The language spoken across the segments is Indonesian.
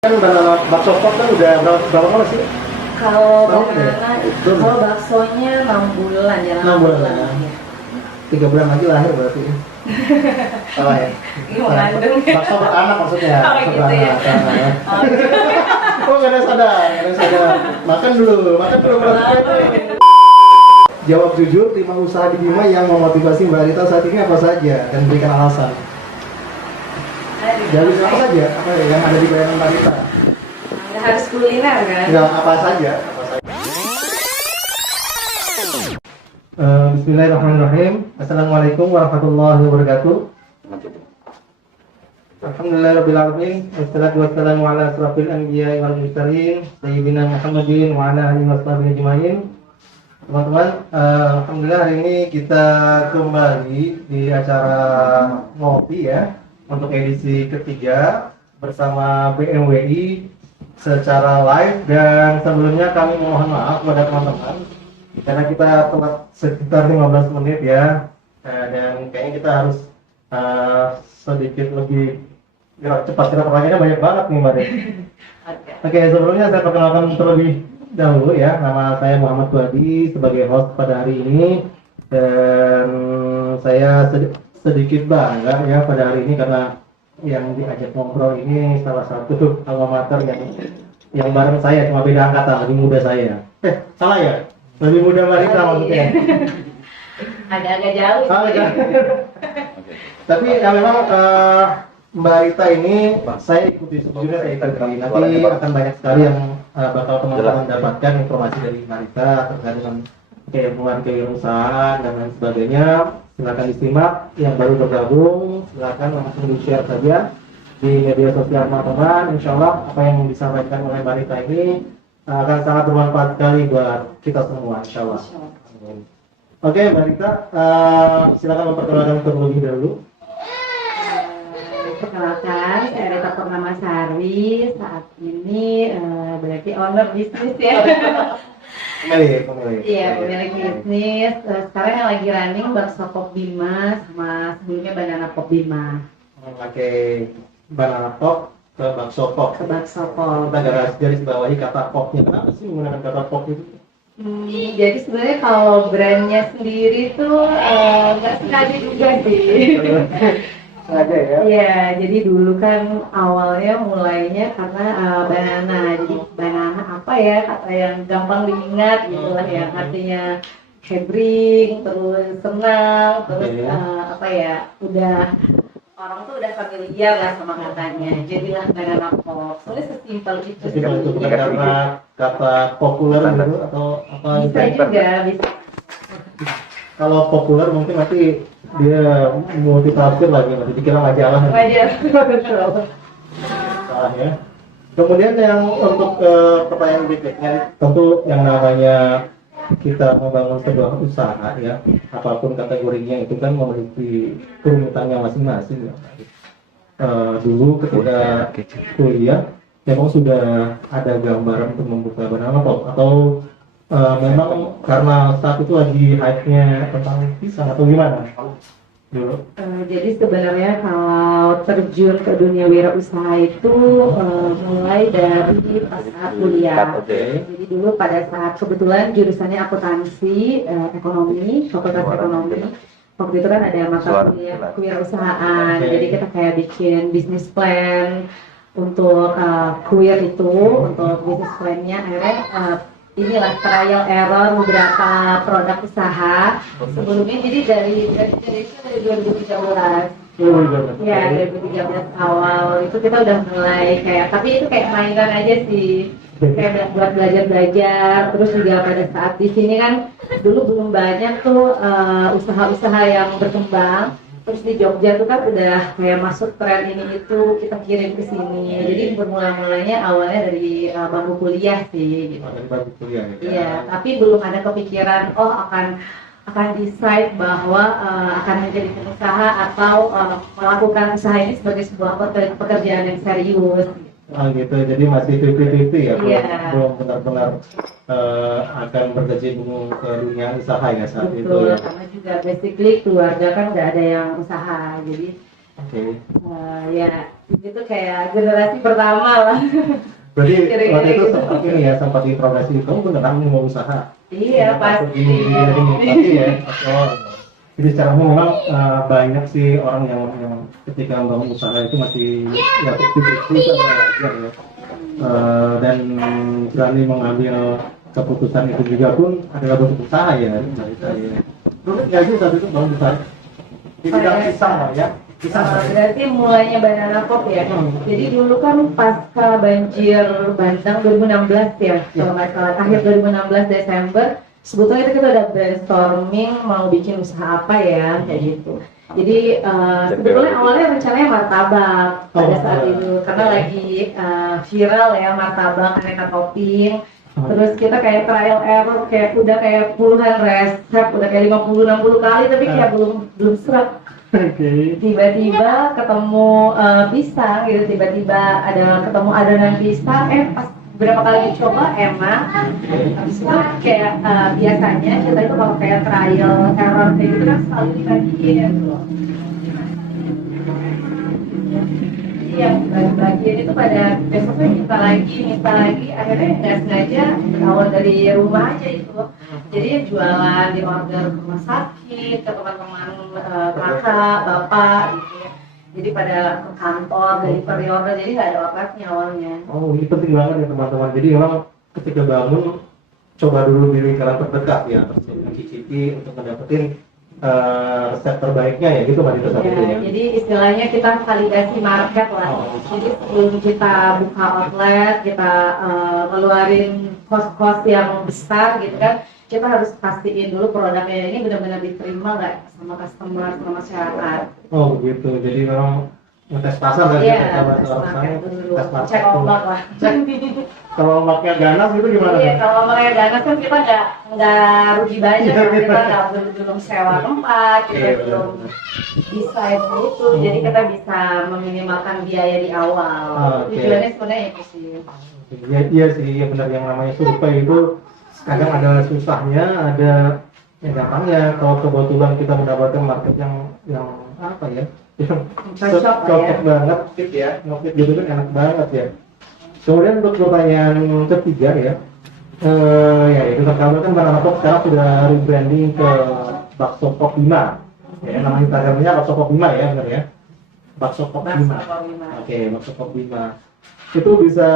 Kan banana bakso pop kan udah berapa lama sih? Kalau Tahun banana, ya? kalau baksonya 6 bulan ya. 6 bulan ya. 3 bulan lagi lahir berarti. Salah ya? Mengandung. Bakso beranak maksudnya. Oh, Bakso gitu ya. beranak, salah ya. Oh, gitu. Oh nggak ada sadar, nggak ada sadar. Makan dulu. Jawab jujur, terima usaha di Bima yang memotivasi Mbak Rita saat ini apa saja dan berikan alasan. Jadi apa saja? Apa yang ada di bayangan Mbak Rita? Nggak harus kuliner kan? Ya, apa saja? Bismillahirrahmanirrahim. Assalamualaikum warahmatullahi wabarakatuh. Alhamdulillahirrahmanirrahim. Wassalatu wassalamu ala asrafil anbiya'i wal mursalin sayyidina Muhammadin wa ala alihi washabihi ajmain. Teman-teman, alhamdulillah hari ini kita kembali di acara ngopi ya untuk edisi ketiga bersama BMWI secara live, dan sebelumnya kami mohon maaf kepada teman-teman karena kita telat sekitar 15 menit ya, dan kayaknya kita harus sedikit lebih gerak cepat karena pertanyaannya banyak banget nih Mbak. Oke, sebelumnya saya perkenalkan terlebih dahulu ya, nama saya Muhammad Tuadi sebagai host pada hari ini, dan saya sedikit bangga ya pada hari ini karena yang diajak ngobrol ini salah satu alma mater yang bareng saya, cuma beda angkatan, lebih muda saya. Salah ya? Lebih muda Marita maksudnya. Agak-agak jauh. Tapi ya memang Mbak Rita ini saya ikuti, sebelumnya saya ikuti. Nanti akan banyak sekali yang bakal teman-teman dapatkan informasi dari Mbak Rita terkait dengan hubungan kewirausahaan dan lain sebagainya. Silakan disimak. Yang baru bergabung silakan langsung di-share saja di media sosial teman-teman. Insya Allah apa yang disampaikan oleh Mbak Rita ini akan sangat bermanfaat sekali buat kita semua, insya Allah. Oke, Mbak Rita, silakan memperkenalkan terlebih dahulu. Perkenalkan, saya Rita Purnamasari. Saat ini berarti owner bisnis ya. Pemilik. Iya, pemilik bisnis. Sekarang yang lagi running bakso Pop Bima sama sebelumnya banana Pop Bima. Oke, banana pop ke bakso pop. Ke bakso Pop. Kita garis bawahi kata popnya. Kenapa sih menggunakan kata pop itu? Jadi sebenarnya kalau brandnya sendiri tuh nggak sengaja juga sih. Sengaja ya? Iya, jadi dulu kan awalnya mulainya karena banana. Jadi banana apa ya, kata yang gampang diingat gitu lah ya, artinya hebring, terus senang, terus apa ya, udah orang tuh udah familiar lah sama katanya. Jadilah banana pop. Soalnya sesimpel itu. Sesimpel itu bukan karena kata populer gitu atau apa? Bisa juga, bisa. Kalau populer mungkin nanti dia multitafsir lagi, nanti dikira majalah. Salah ya. Kemudian yang untuk pertanyaan berikutnya, tentu yang namanya kita membangun sebuah usaha ya, apapun kategorinya itu kan memiliki kerumitannya masing-masing ya. Dulu ketika kuliah memang sudah ada gambaran untuk membuka banana pop, atau memang karena saat itu lagi hype-nya tentang pisang atau gimana dulu? Jadi sebenarnya kalau terjun ke dunia wirausaha itu mulai dari pas saat kuliah. Jadi dulu pada saat kebetulan jurusannya akuntansi, ekonomi, fakultas ekonomi. Waktu itu kan ada mata kuliah kewirausahaan. Jadi kita kayak bikin bisnis plan untuk kuir itu, untuk bisnis plan-nya akhirnya inilah trial error beberapa produk usaha sebelumnya. Jadi dari 2013 ya, 2013 awal itu kita udah mulai kayak, tapi itu kayak mainan aja sih, kayak buat belajar terus juga pada saat di sini kan dulu belum banyak tuh usaha-usaha yang berkembang. Terus di Jogja tuh kan udah kayak masuk tren ini itu, kita kirim ke sini. Jadi mulanya awalnya dari bangku kuliah sih gitu. Dari bangku kuliah ya. Iya, tapi belum ada kepikiran akan decide bahwa akan menjadi pengusaha atau melakukan usaha ini sebagai sebuah pekerjaan yang serius. Gitu, jadi masih 50-50 ya, Iya. belum benar-benar akan berkecimpung ke dunia usaha ya saat itu Betul, ya. karena juga basically keluarga kan nggak ada yang usaha, jadi ya Itu kayak generasi pertama lah. Berarti Kira-kira waktu itu gitu. sempat ini ya, sempat diinterogasi, kamu beneran nih mau usaha? Iya pasti. Pasti ya. Oh. Jadi secara umum memang banyak sih orang yang ketika membangun usaha itu masih ya itu wajar ya. Dan berani mengambil keputusan itu juga pun adalah bentuk usaha ya dari saya. Terus nggak sih saat itu bangun usaha di bidang pisang lah ya. Pisang. Berarti mulainya Banana Pop ya. Jadi dulu kan pasca banjir Bandang 2016 ya, kalau nggak salah akhir 2016 Desember, sebetulnya kita udah brainstorming mau bikin usaha apa ya kayak gitu. Jadi sebetulnya awalnya rencananya martabak pada saat itu karena lagi viral ya martabak aneka topping. Terus kita kayak trial error kayak udah kayak puluhan resep, udah kayak 50-60 kali tapi kayak belum serap. Tiba-tiba ketemu pisang gitu, tiba-tiba ketemu adonan pisang, pas berapa kali dicoba emang habis itu kayak biasanya kita itu kalau kayak trial error kayak gitu kan selalu dibagiin gitu. Yang bagi-bagian itu pada besoknya minta lagi akhirnya nggak sengaja berawal dari rumah aja itu. Jadi jualan di order ke rumah sakit, ke teman-teman kakak, bapak gitu ya. Jadi pada ke kantor dari order, jadi nggak ada ordernya awalnya. Oh, ini penting banget ya teman-teman. Jadi memang ketika bangun coba dulu di lingkaran terdekat ya, terus mencicipi untuk mendapatkan resep terbaiknya ya gitu Mbak Dita Ya, jadi istilahnya kita validasi market lah. Jadi sebelum kita buka outlet, kita ngeluarin kos-kos yang besar gitu kan, kita harus pastiin dulu produknya ini benar-benar diterima nggak sama customer, sama masyarakat. Oh begitu, jadi memang ngetes pasar kan? Iya, tes market dulu, pasar. cek ombak lah. Kalau ombaknya ganas itu gimana? Iya, kalau ombaknya ganas kan kita nggak rugi banyak, kita nggak belum sewa tempat, kita belum desain itu, jadi kita bisa meminimalkan biaya di awal. Tujuannya sebenarnya itu sih. Iya sih, ya benar yang namanya survei itu kadang ada susahnya, ada yang gampangnya. Kalau kebetulan kita mendapatkan market yang apa ya, yang cocok banget, fit ya, ngefit gitu kan enak banget ya. Kemudian untuk pertanyaan ketiga ya, ya itu terkait kan Banana Pop sekarang sudah rebranding ke Bakso Pop 5. Ya, nama Instagramnya Bakso Pop 5 ya, benar ya? Bakso Pop 5. Oke, Bakso Pop 5. Itu bisa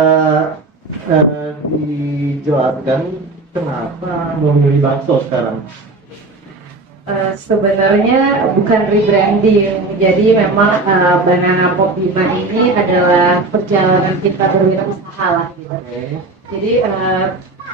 dijelaskan kenapa memilih bakso sekarang? Sebenarnya bukan rebranding, jadi memang Banana Pop 5 ini adalah perjalanan kita berwirausaha lah gitu. Jadi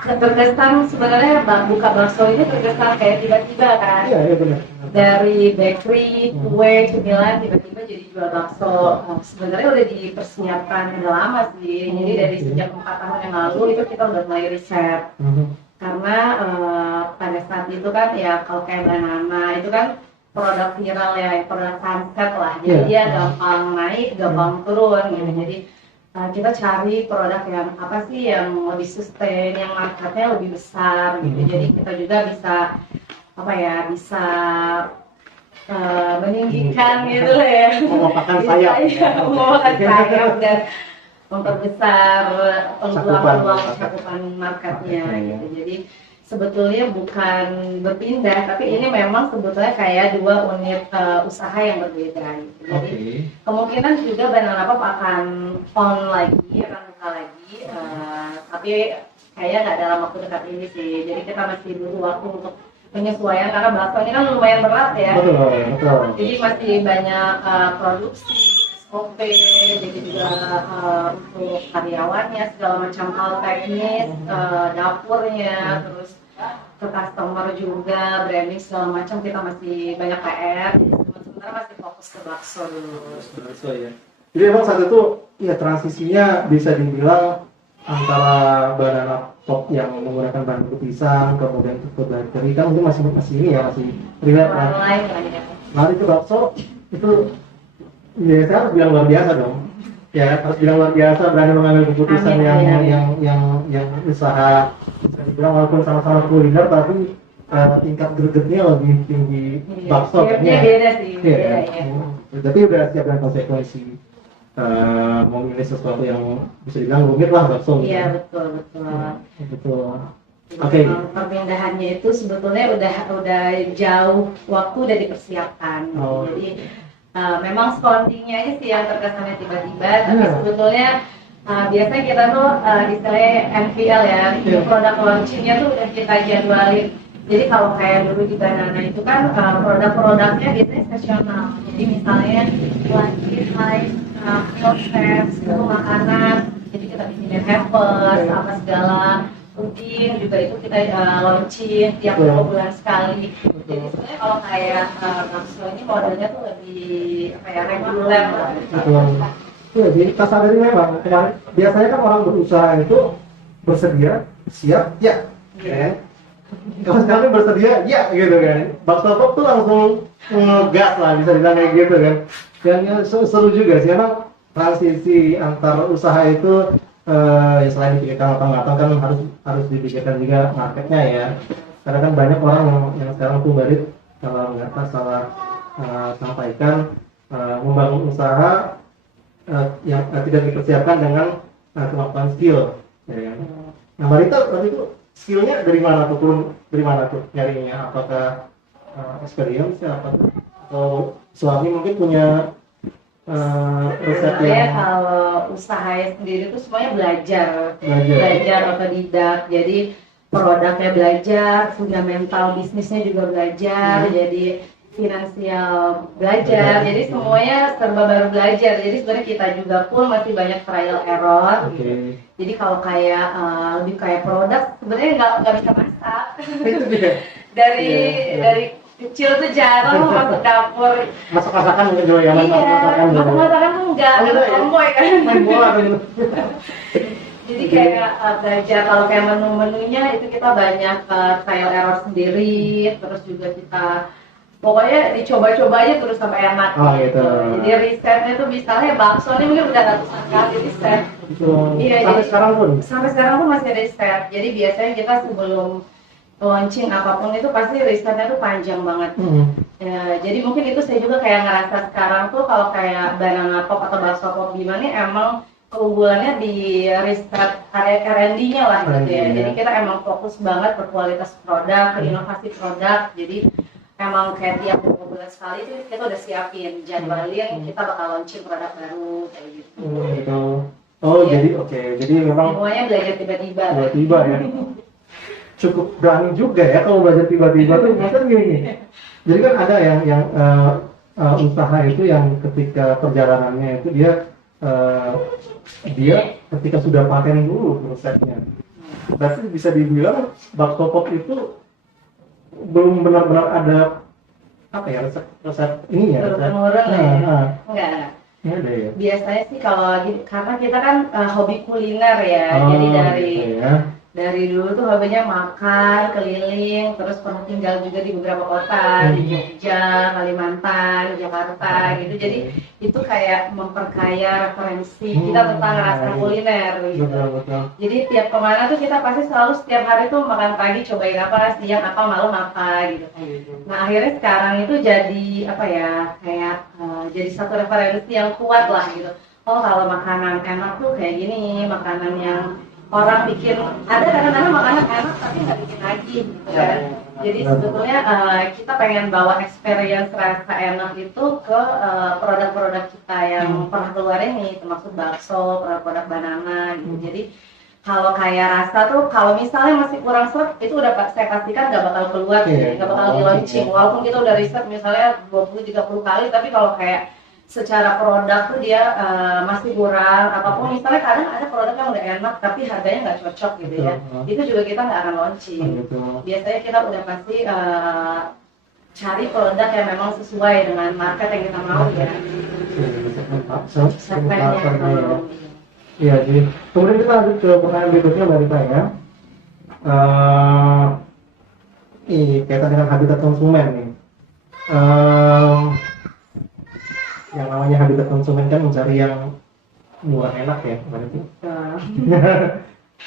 terkesan sebenarnya buka bakso ini terkesan kayak tiba-tiba kan. Iya benar. Dari bakery, kue, cemilan tiba-tiba jadi jual bakso. Sebenarnya udah dipersiapkan udah lama sih. Jadi dari sejak 4 tahun yang lalu itu kita udah mulai riset. Karena pada saat itu kan ya kalau kayak banana itu kan produk viral ya, produk sunset lah. Jadi dia gampang naik, gampang turun gitu. Jadi kita cari produk yang apa sih yang lebih sustain, yang marketnya lebih besar gitu. Jadi kita juga bisa apa ya, bisa meninggikan gitu lah ya. Mengopakkan sayap. Mengopakkan sayap dan memperbesar peluang cakupan marketnya gitu. Jadi sebetulnya bukan berpindah, tapi ini memang sebetulnya kayak dua unit usaha yang berbeda gitu. Jadi kemungkinan juga Banana Pop akan on lagi, akan buka lagi, tapi kayaknya nggak dalam waktu dekat ini sih. Jadi kita masih butuh waktu untuk penyesuaian karena bakso ini kan lumayan berat ya. Betul. Jadi masih banyak produksi, SOP, jadi juga untuk karyawannya segala macam hal teknis, dapurnya, terus ke customer juga, branding segala macam kita masih banyak PR. Jadi sementara masih fokus ke bakso dulu. Bakso ya. Jadi emang saat itu ya transisinya bisa dibilang antara Banana Pop yang menggunakan bahan baku pisang, kemudian ke bakery kan itu masih ini ya, masih relate lah. Lari ke bakso itu ya saya harus bilang luar biasa dong. Ya harus bilang luar biasa, berani mengambil keputusan yang usaha bisa dibilang walaupun sama-sama kuliner tapi tingkat gregetnya lebih tinggi bakso kan ya. Beda sih. Iya. Tapi udah siap dengan konsekuensi memilih sesuatu yang bisa dibilang rumit lah bakso. Iya, betul. Betul. Jadi Oke. perpindahannya itu sebetulnya udah jauh waktu udah dipersiapkan. Oh. Jadi memang soundingnya aja sih yang terkesannya tiba-tiba, tapi Iya. sebetulnya biasanya kita tuh istilahnya NPL ya, Iya. produk launchingnya tuh udah kita jadwalin. Jadi kalau kayak dulu di Banana itu kan produk-produknya biasanya stasional. Jadi misalnya lunch light, meal itu makanan, jadi kita bikin hampers, apa segala, puding juga itu kita launching tiap Betul. 2 bulan sekali. Jadi sebenarnya kalau kayak bakso ini modelnya tuh lebih apa ya, reguler lah. Betul. Iya, jadi kasarnya memang kemarin biasanya kan orang berusaha itu bersedia, siap, ya. Iya. Kalau sekarang bersedia, ya gitu kan. Bakso Pop tuh langsung ngegas lah, bisa dibilang kayak gitu kan. Dan ya, seru juga sih, emang transisi antar usaha itu ya selain dipikirkan matang-matang kan harus dipikirkan juga marketnya ya. Karena kan banyak orang yang sekarang tuh Barit, kalau nggak salah sampaikan, membangun usaha yang tidak dipersiapkan dengan kemampuan skill. Ya kan? Nah, Marita waktu itu skillnya dari mana tuh? Dari mana tuh nyarinya? Apakah experience apa tuh? Atau suami mungkin punya resep Sebenarnya yang kalau usahanya sendiri tuh semuanya belajar otodidak. Jadi produknya belajar, fundamental bisnisnya juga belajar, jadi finansial belajar. Jadi semuanya serba baru belajar. Jadi sebenarnya kita juga pun masih banyak trial error. Oke. Jadi kalau kayak lebih kayak produk sebenarnya nggak bisa masak. Itu dia. dari Iya. dari kecil tuh jarang masuk dapur. Masak-masakan mungkin juga ya, masak-masakan gitu. Masak-masakan tuh nggak Oh, enggak ya? tomboy kan. Main bola gitu. Jadi kayak belajar kalau kayak menu-menunya itu kita banyak trial error sendiri, terus juga kita pokoknya dicoba-coba aja terus sampai enak. Oh, gitu. Jadi risetnya tuh misalnya bakso ini mungkin udah ratusan kali riset. Iya, Sampai jadi- sekarang pun. Sampai sekarang pun masih riset. Jadi biasanya kita sebelum launching apapun itu pasti risetnya tuh panjang banget. Ya, jadi mungkin itu saya juga kayak ngerasa sekarang tuh kalau kayak Banana Pop atau Bakso Pop gimana emang keunggulannya di riset R&D-nya lah gitu ya. R&D, Jadi ya. kita emang fokus banget ke kualitas produk, ke inovasi produk. Jadi emang kayak tiap 2 bulan sekali itu kita udah siapin jadwalin kita bakal launching produk baru kayak gitu. Gitu. Oh, Iya. jadi oke. Jadi memang Semuanya belajar tiba-tiba. tiba-tiba ya. Cukup berani juga ya kalau belajar tiba-tiba tuh. Maksudnya gini. Jadi kan ada yang usaha itu yang ketika perjalanannya itu dia ketika sudah paten dulu resepnya. Berarti bisa dibilang Bakso Pop itu belum benar-benar ada apa ya resep ini ya resep. Turun-temurun lah ya. Enggak. Ini ada ya. Biasanya sih kalau lagi karena kita kan hobi kuliner ya. Jadi Gitu ya. dari dulu tuh hobinya makan, keliling, terus pernah tinggal juga di beberapa kota, di Jogja, Kalimantan, Jakarta gitu. Jadi itu kayak memperkaya referensi kita tentang rasa kuliner gitu. Betul. Jadi tiap kemana tuh kita pasti selalu setiap hari tuh makan pagi cobain apa, siang apa, malam apa gitu. Nah akhirnya sekarang itu jadi apa ya kayak jadi satu referensi yang kuat lah gitu. Oh kalau makanan enak tuh kayak gini, makanan yang orang bikin ada kadang-kadang makanan enak tapi nggak bikin lagi gitu kan. Jadi sebetulnya kita pengen bawa experience rasa enak itu ke produk-produk kita yang pernah keluar ini, termasuk bakso, produk banana gitu. Jadi kalau kayak rasa tuh kalau misalnya masih kurang seret itu udah saya pastikan nggak bakal keluar, nggak bakal di launching. Walaupun kita udah riset misalnya 20-30 kali, tapi kalau kayak secara produk tuh dia masih kurang apapun, misalnya kadang ada produk yang udah enak tapi harganya nggak cocok gitu ya, itu juga kita nggak akan launching. Biasanya kita udah pasti cari produk yang memang sesuai dengan market yang kita mau ya. Segmennya. Iya sih. Kemudian kita lanjut ke pertanyaan berikutnya Mbak Rita ya. Ini kaitan dengan habitat konsumen nih. Yang namanya habitat konsumen kan mencari yang murah enak ya, berarti.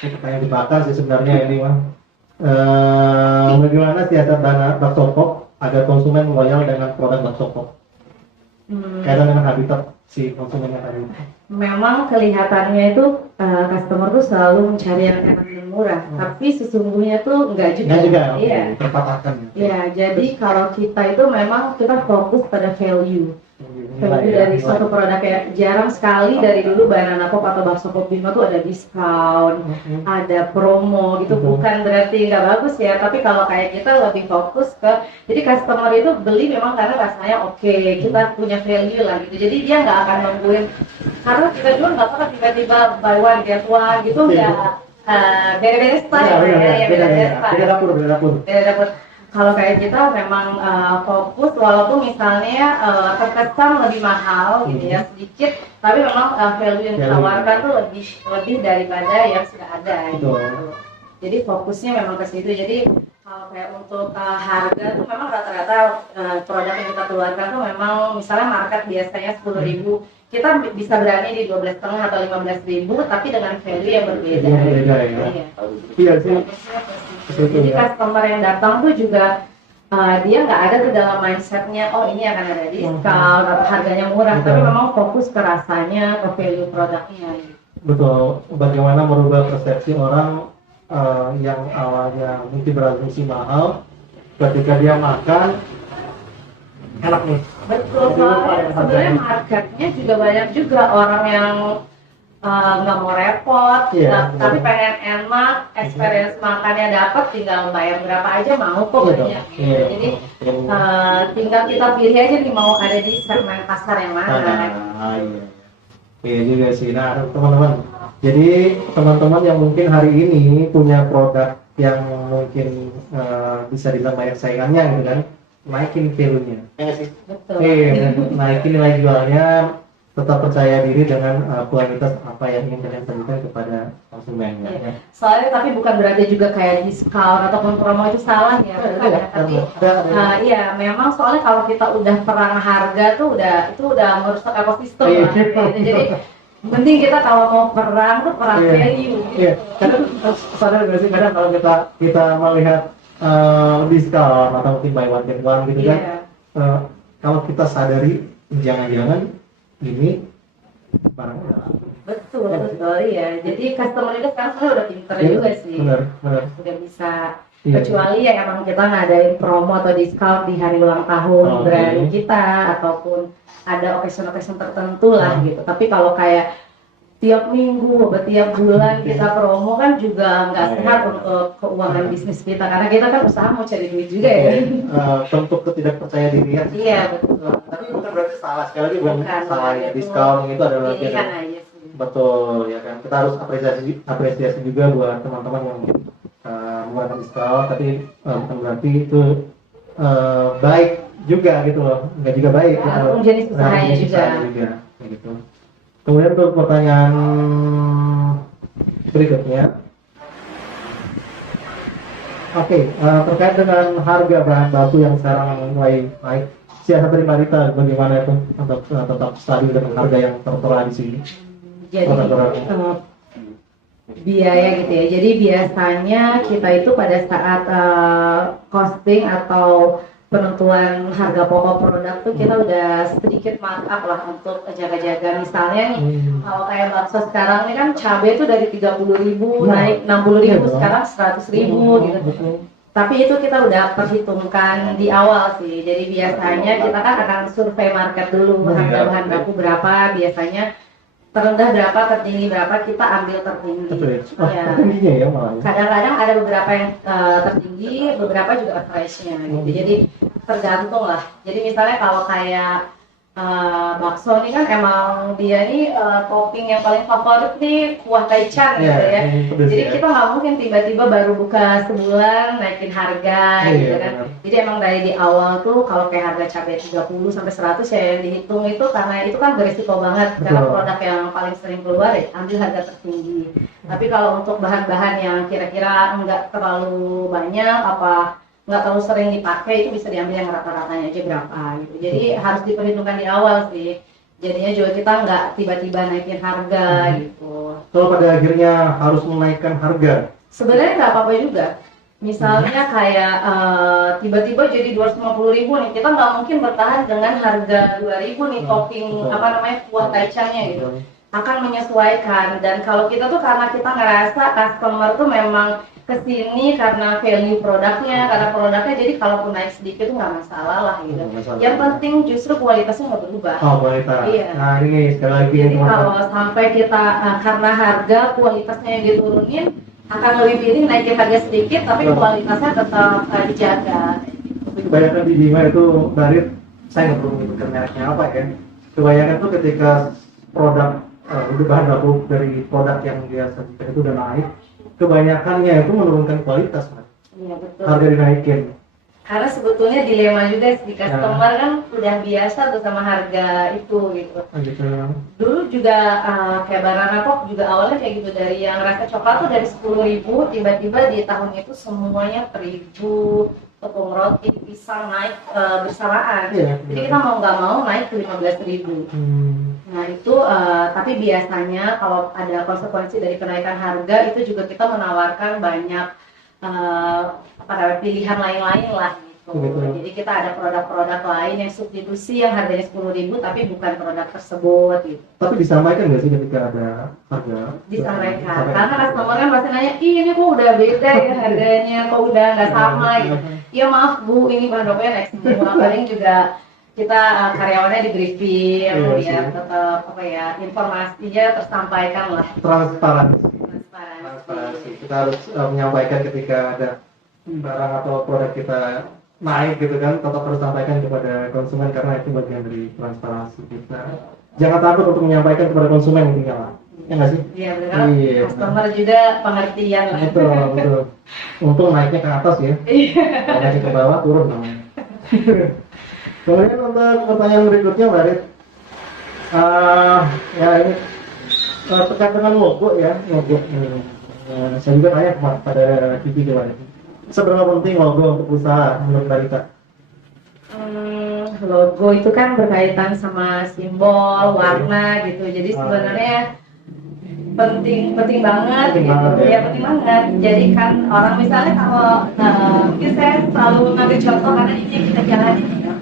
Ini pertanyaan dibakar sih sebenarnya ini mah. Bagaimana siasat Bakso Pop agar konsumen loyal dengan produk Bakso Pop? kaitan dengan habitat si konsumennya tadi. Memang kelihatannya itu customer tuh selalu mencari yang enak dan murah, tapi sesungguhnya tuh enggak juga. Enggak juga, Iya. terpatahkan. Iya, jadi kalau kita itu memang kita fokus pada value. Value dari suatu produk, ya jarang sekali dari dulu Banana Pop atau Bakso Pop Bima tuh ada diskon, ada promo gitu. Bukan berarti nggak bagus ya, tapi kalau kayak kita lebih fokus ke, jadi customer itu beli memang karena rasanya oke, kita punya value lah gitu. Jadi dia nggak akan nungguin, karena kita juga nggak pernah tiba-tiba buy one get one gitu ya. Beda-beda style ya, beda dapur. Kalau kayak kita memang fokus, walaupun misalnya terkesan lebih mahal gitu ya sedikit, tapi memang value yang ditawarkan tuh lebih daripada yang sudah ada gitu. Jadi fokusnya memang ke situ. Jadi kalau kayak untuk harga tuh memang rata-rata produk yang kita keluarkan tuh memang misalnya market biasanya 10.000, kita bisa berani di 12,5 atau 15.000, tapi dengan value yang berbeda. Iya sih. Jadi customer yang datang tuh juga dia nggak ada tuh dalam mindsetnya, oh ini akan ada diskon atau harganya murah, tapi memang fokus ke rasanya, ke value produknya. Betul. Bagaimana merubah persepsi orang yang awalnya mungkin berasumsi mahal, ketika dia makan enak nih. Betul, sebenarnya marketnya juga banyak juga orang yang nggak mau repot, tapi pengen enak, experience makannya dapat, tinggal bayar berapa aja mau kok banyak. Jadi tinggal kita pilih aja nih mau ada di segmen pasar yang mana. Iya juga sih. Nah teman-teman, jadi teman-teman yang mungkin hari ini punya produk yang mungkin bisa dibilang banyak saingannya gitu kan, naikin value-nya. Iya sih. Betul. Naikin nilai jualnya, tetap percaya diri dengan kualitas apa yang ingin kalian sajikan kepada konsumen. Ya. Soalnya tapi bukan berarti juga kayak diskon ataupun promo itu salah ya. Tapi iya memang soalnya kalau kita udah perang harga tuh itu udah merusak ekosistem lah. Jadi penting kita kalau mau perang tuh perang value. Iya. Kadang sadar nggak sih, kadang kalau kita melihat diskon atau mungkin buy one get one gitu kan, kalau kita sadari jangan-jangan ini barangnya betul ya. Jadi customer itu sekarang udah pinter juga sih. Benar. Udah bisa. Kecuali ya emang kita ngadain promo atau diskon di hari ulang tahun brand kita ataupun ada occasion tertentu lah gitu. Tapi kalau kayak tiap minggu, tiap bulan kita promo kan juga nggak sehat untuk keuangan bisnis kita, karena kita kan usaha mau cari duit juga ya. Bentuk ketidakpercaya dirian. Iya betul. Tapi bukan berarti salah, sekali lagi bukan salah ya. Diskon itu adalah pilihan aja sih. Betul ya kan. Kita harus apresiasi juga buat teman-teman yang menggunakan diskon, tapi bukan berarti itu baik juga gitu loh. Enggak juga baik. Jenis usahanya juga. Gitu. Kemudian untuk pertanyaan berikutnya, terkait dengan harga bahan baku yang sekarang mulai naik, siasat dari Mbak Rita bagaimana itu untuk tetap stabil dengan harga yang tertera di sini? Jadi biaya gitu ya. Jadi biasanya kita itu pada saat costing atau penentuan harga pokok produk tuh kita udah sedikit markup lah untuk jaga-jaga. Misalnya nih kalau kayak bakso sekarang ini kan cabai tuh dari 30.000 naik 60.000 sekarang 100.000 gitu. Tapi itu kita udah perhitungkan di awal sih. Jadi biasanya kita kan akan survei market dulu, harga bahan baku berapa, biasanya terendah berapa, tertinggi berapa, kita ambil tertinggi. Tertingginya ya malah. Kadang-kadang ada beberapa yang tertinggi, beberapa juga average-nya gitu. Jadi tergantung lah. Jadi misalnya kalau kayak bakso ini kan emang dia nih topping yang paling favorit nih kuah taichan gitu ya. Jadi kita nggak mungkin tiba-tiba baru buka sebulan naikin harga gitu kan. Jadi emang dari di awal tuh kalau kayak harga cabai 30 sampai 100 ya yang dihitung itu karena itu kan berisiko banget. Karena produk yang paling sering keluar ya ambil harga tertinggi. Tapi kalau untuk bahan-bahan yang kira-kira nggak terlalu banyak nggak terlalu sering dipakai itu bisa diambil yang rata-ratanya aja berapa gitu. Jadi harus diperhitungkan di awal sih. Jadinya juga kita nggak tiba-tiba naikin harga gitu. Kalau pada akhirnya harus menaikkan harga, sebenarnya nggak apa-apa juga. Misalnya kayak tiba-tiba jadi 250.000 nih, kita nggak mungkin bertahan dengan harga 2.000 nih topping Betul. apa namanya kuah taichannya gitu. Betul. Akan menyesuaikan, dan kalau kita tuh karena kita ngerasa customer tuh memang kesini karena value produknya, karena produknya, jadi kalaupun naik sedikit tuh nggak masalah lah gitu. Nggak masalah. Yang penting justru kualitasnya nggak berubah. Oh, kualitas. Iya. Nah, ini sekali lagi Jadi teman-teman. kalau sampai kita karena harga kualitasnya yang diturunin, akan lebih pilih naikin harga sedikit tapi kualitasnya tetap dijaga. Kebanyakan di Bima itu Barit, saya nggak perlu menyebutkan mereknya apa ya. Kebanyakan tuh ketika produk udah bahan baku dari produk yang dia sajikan itu udah naik, kebanyakannya itu menurunkan kualitas, Mas. Iya betul. Harga dinaikin. Karena sebetulnya dilema juga di customer kan udah biasa tuh sama harga itu gitu. Gitu. Dulu juga kayak Banana Pop juga awalnya kayak gitu, dari yang rasa coklat tuh dari 10.000, tiba-tiba di tahun itu semuanya 1.000, tepung roti, pisang naik bersamaan. Iya, Jadi kita mau nggak mau naik ke 15.000. Nah itu tapi biasanya kalau ada konsekuensi dari kenaikan harga itu juga kita menawarkan banyak pilihan lain-lain lah gitu. Betul. Jadi kita ada produk-produk lain yang substitusi yang harganya 10.000 tapi bukan produk tersebut gitu. Tapi disampaikan nggak sih ketika ada harga? Disampaikan. Karena customer kan pasti nanya, ih ini kok udah beda ya harganya, kok udah nggak sama gitu. Ya maaf Bu, ini bahan bakunya naik semua. Paling juga kita karyawannya di briefing, Iya, biar sih. tetap apa ya, informasinya tersampaikan lah. Transparansi. Transparansi. Kita harus menyampaikan ketika ada barang atau produk kita naik gitu kan, tetap harus sampaikan kepada konsumen karena itu bagian dari transparansi kita. Jangan takut untuk menyampaikan kepada konsumen intinya lah. Ya nggak sih? Iya benar. Iya, Customer juga pengertian lah. Betul, betul. Untung naiknya ke atas ya. Iya. Kalau naiknya ke bawah turun namanya. Kemudian untuk pertanyaan berikutnya, Barit. Ya ini terkait dengan logo ya, logo. Saya juga tanya pada TV kemarin. Seberapa penting logo untuk usaha menurut Barita? Logo itu kan berkaitan sama simbol, warna gitu. Jadi sebenarnya penting banget Penting gitu. banget, ya. Ya penting banget. Jadi kan orang misalnya kalau mungkin saya selalu ngambil contoh karena ini yang kita jalanin ya.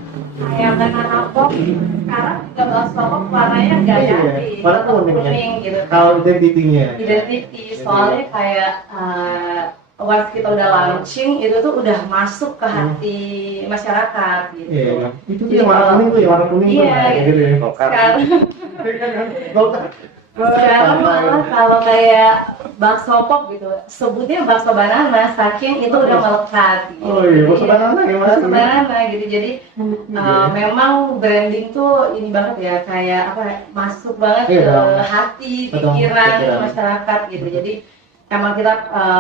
Kayak Banana Pop sekarang juga bakso pop warnanya nggak ganti, warna tetap kuning ya. kuning gitu. Kalau identitinya. Identity soalnya kayak once kita udah launching itu tuh udah masuk ke hati masyarakat gitu. Iya, itu Jadi yang warna kalau- kuning tuh, yang warna kuning tuh. Iya, Nah, gitu ya. Sekarang Golkar. sekarang malah kalau kayak bakso pop gitu, sebutnya bakso banana saking itu udah melekat gitu. Oh iya, bakso banana gimana? Bakso banana gitu. Jadi memang branding tuh ini banget ya, kayak apa masuk banget Iya, ke dong. hati, Betul, pikiran pikiran. masyarakat gitu. Jadi emang kita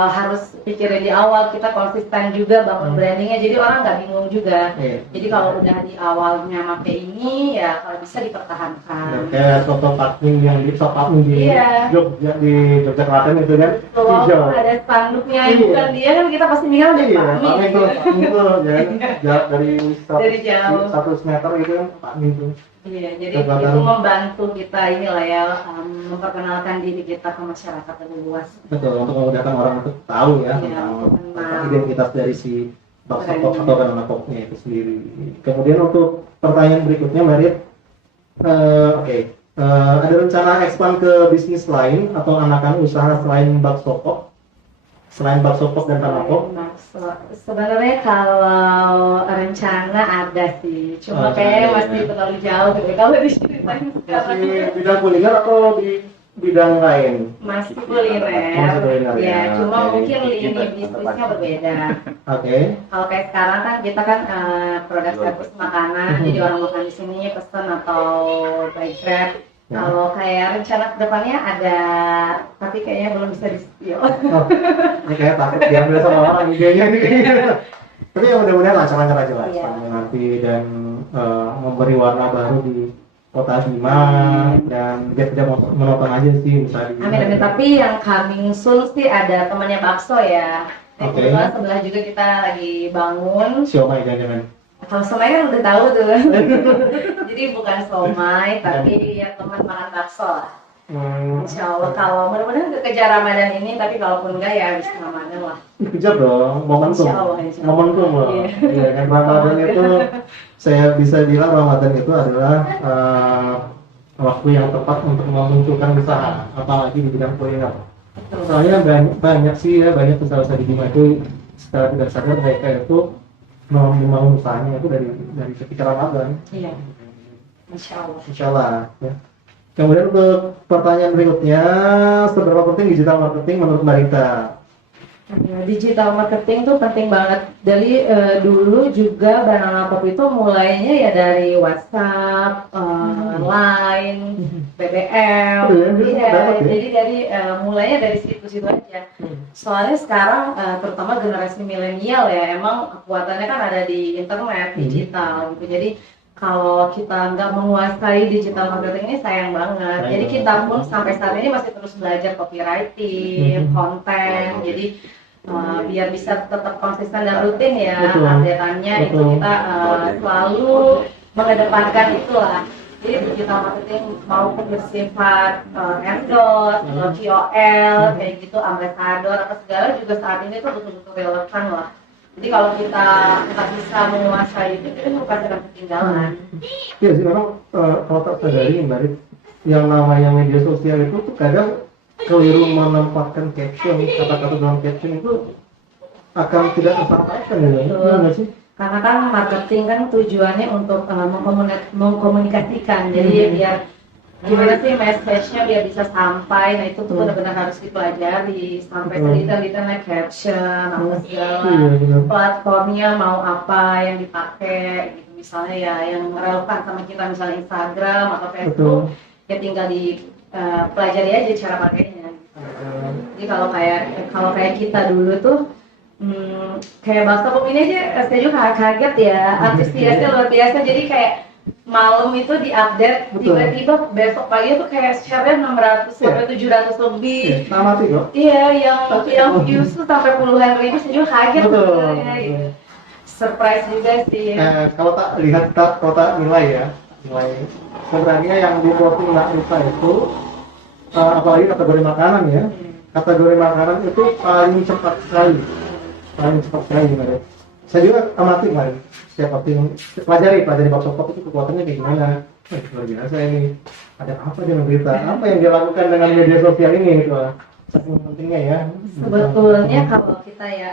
harus pikirin di awal, kita konsisten juga bangun brandingnya, jadi orang nggak bingung juga. Iya. Jadi kalau udah di awalnya pakai ini ya kalau bisa dipertahankan. Kayak soto pakming yang di soto pakming di Iya. Jogja, di Yogyakarta itu kan Kalau hijau. ada spanduknya Iya. bukan dia kan kita pasti mikir udah Iya, pakmi. pakming tuh, pakming tuh ya, jarak dari Dari jauh. 100 meter gitu kan pakming tuh. Iya, jadi Coba itu tahu. membantu kita inilah ya memperkenalkan diri kita ke masyarakat lebih luas. Betul, untuk memudahkan orang untuk tahu ya Iya, tentang mengenal. identitas dari si bakso Brand. pop atau banana popnya itu sendiri. Kemudian untuk pertanyaan berikutnya, Merit, oke, ada rencana expand ke bisnis lain atau anakan usaha selain bakso pop, selain bakso pop dan banana pop? Sebenarnya kalau rencana ada sih, cuma kayaknya masih terlalu jauh gitu. Kalau diceritain sekarang Masih bidang kuliner atau di bidang lain? masih kuliner, Masih kuliner, ya. ya. Cuma Oke. mungkin lini bisnisnya berbeda. Oke. Kalau kayak sekarang kan kita kan produk servis makanan, jadi orang makan di sini pesen atau by Grab. Ya. Kalau kayak rencana kedepannya ada, tapi kayaknya belum bisa di-spill. Oh, ini kayak takut diambil sama orang idenya nih. Tapi ya mudah-mudahan lancar-lancar aja lah Iya. sampai nanti dan memberi warna baru di kota Bima dan biar tidak monoton aja sih usaha di Bima. Amin. Tapi yang coming soon sih ada temannya bakso ya. Nah, Oke. kebetulan sebelah juga kita lagi bangun. Siomay jangan-jangan. Kalau somai kan udah tahu tuh. Jadi bukan somai, tapi ya teman makan bakso lah. Insya Allah kalau mudah-mudahan kejar Ramadan ini, tapi kalaupun enggak ya habis Ramadan lah. Kejar dong, momentum. Insya Allah, insya Allah. Momentum loh. Iya. Iya kan, Ramadan itu saya bisa bilang Ramadan itu adalah waktu yang tepat untuk memunculkan usaha, apalagi di bidang kuliner. Soalnya banyak sih ya, banyak usaha-usaha di Bima itu secara tidak sadar mereka itu membangun usahanya itu dari ketika Ramadan. Iya. Insya Allah. Insya Allah. Ya. Kemudian untuk pertanyaan berikutnya, seberapa penting digital marketing menurut Mbak Rita? Digital marketing tuh penting banget. Dari dulu juga Banana Pop itu mulainya ya dari WhatsApp, Line, BBM. Iya, jadi dari mulainya dari situ-situ aja. Soalnya sekarang terutama generasi milenial ya, emang kekuatannya kan ada di internet, digital gitu. Jadi kalau kita nggak menguasai digital marketing ini sayang banget. Jadi kita pun sampai saat ini masih terus belajar copywriting, konten. Jadi biar bisa tetap konsisten dan rutin ya update-annya itu kita selalu mengedepankan itulah. Jadi digital marketing maupun bersifat endorse, KOL, kayak gitu, ambassador apa segala juga saat ini tuh betul-betul relevan lah. Jadi kalau kita nggak bisa menguasai itu, kita pasti akan ketinggalan. Iya sih, memang kalau tak sadari Mbak Rit, yang namanya media sosial itu tuh kadang keliru menempatkan caption, kata-kata dalam caption itu akan tidak tersampaikan ya, nggak sih? Karena kan marketing kan tujuannya untuk mengkomunikasikan, jadi biar gimana sih message-nya biar bisa sampai. Nah itu tuh benar-benar harus dipelajari sampai sedetail-detailnya caption apa segala, platformnya mau apa yang dipakai gitu, misalnya ya yang relevan sama kita, misalnya Instagram atau Facebook, ya tinggal dipelajari aja cara pakainya. Jadi kalau kayak kita dulu tuh kayak Bakso Pop ini aja saya juga kaget ya, antusiasnya luar biasa. Jadi kayak malam itu diupdate, tiba-tiba besok pagi tuh kayak share-nya 600 sampai 700 lebih. Amati kok. Iya, yang views tuh sampai puluhan ribu, saya juga kaget sebenarnya gitu. Surprise juga sih. Kalau tak nilai ya, nilai sebenarnya yang diposting Mbak Rita itu apalagi kategori makanan ya. Kategori makanan itu paling cepat sekali. Gimana? Saya juga amati kemarin. Setiap waktu pelajari Bakso Pop itu kekuatannya kayak gimana. Luar biasa ini. Ada apa dengan berita? Apa yang dia lakukan dengan media sosial ini gitu. Saking pentingnya ya. Sebetulnya kalau kita ya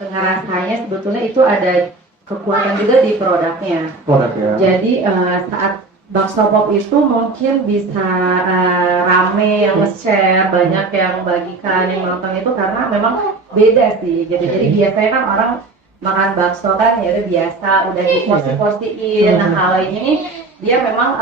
ngerasanya sebetulnya itu ada kekuatan juga di produknya. Produk ya. Jadi saat Bakso Pop itu mungkin bisa rame yang nge-share, banyak yang bagikan, yang menonton itu karena memang beda sih. Jadi biasanya kan orang makan bakso kan ya udah biasa, udah diporsi-porsiin. Nah kalau ini dia memang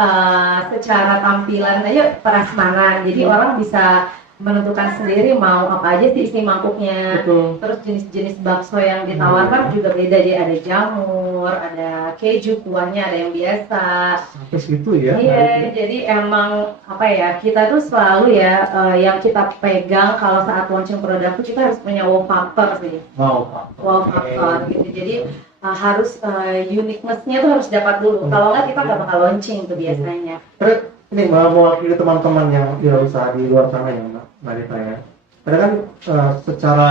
secara tampilan aja prasmanan, jadi orang bisa menentukan sendiri mau apa aja sih isi mangkuknya. Terus jenis-jenis bakso yang ditawarkan juga beda, dia ada jamur, ada keju, kuahnya ada yang biasa. Sampai situ ya. Iya, jadi emang apa ya, kita tuh selalu ya yang kita pegang kalau saat launching produk tuh kita harus punya wow factor sih. Wow factor gitu. Jadi harus uniqueness-nya tuh harus dapat dulu. Kalau nggak kita nggak bakal launching tuh biasanya. Terus ini mewakili teman-teman yang berusaha di luar sana ya Mbak Rita ya. Karena kan secara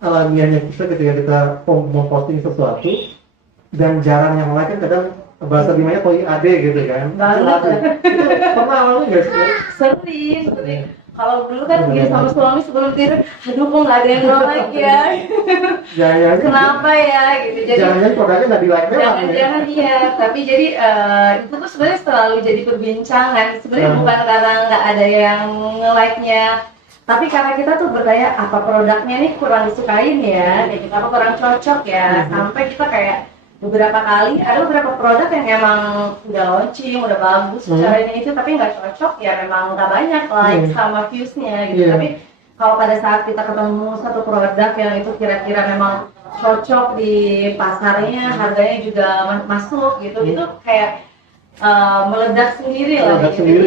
alamiahnya kita ketika kita mau posting sesuatu dan jarang yang like kan kadang bahasa Bimanya koi ade gitu kan. Banget. Itu pernah alami nggak sih? Sering. Kalau dulu kan begini sama suami sebelum tidur, aduh kok nggak ada yang like ya. Jangan. Kenapa ya gitu. Jadi jangan produknya nggak di like memang. Jangan iya. Tapi jadi itu tuh sebenarnya selalu jadi perbincangan. Sebenarnya bukan karena nggak ada yang nge-like-nya, tapi karena kita tuh bertanya apa produknya ini kurang disukain ya, kayak gitu, apa kurang cocok ya. Sampai kita kayak beberapa kali ada beberapa produk yang emang udah launching, udah bagus secara ini itu, tapi nggak cocok ya, memang nggak banyak like sama viewsnya gitu. Tapi kalau pada saat kita ketemu satu produk yang itu kira-kira memang cocok di pasarnya, harganya juga masuk gitu, itu kayak meledak sendiri lah gitu.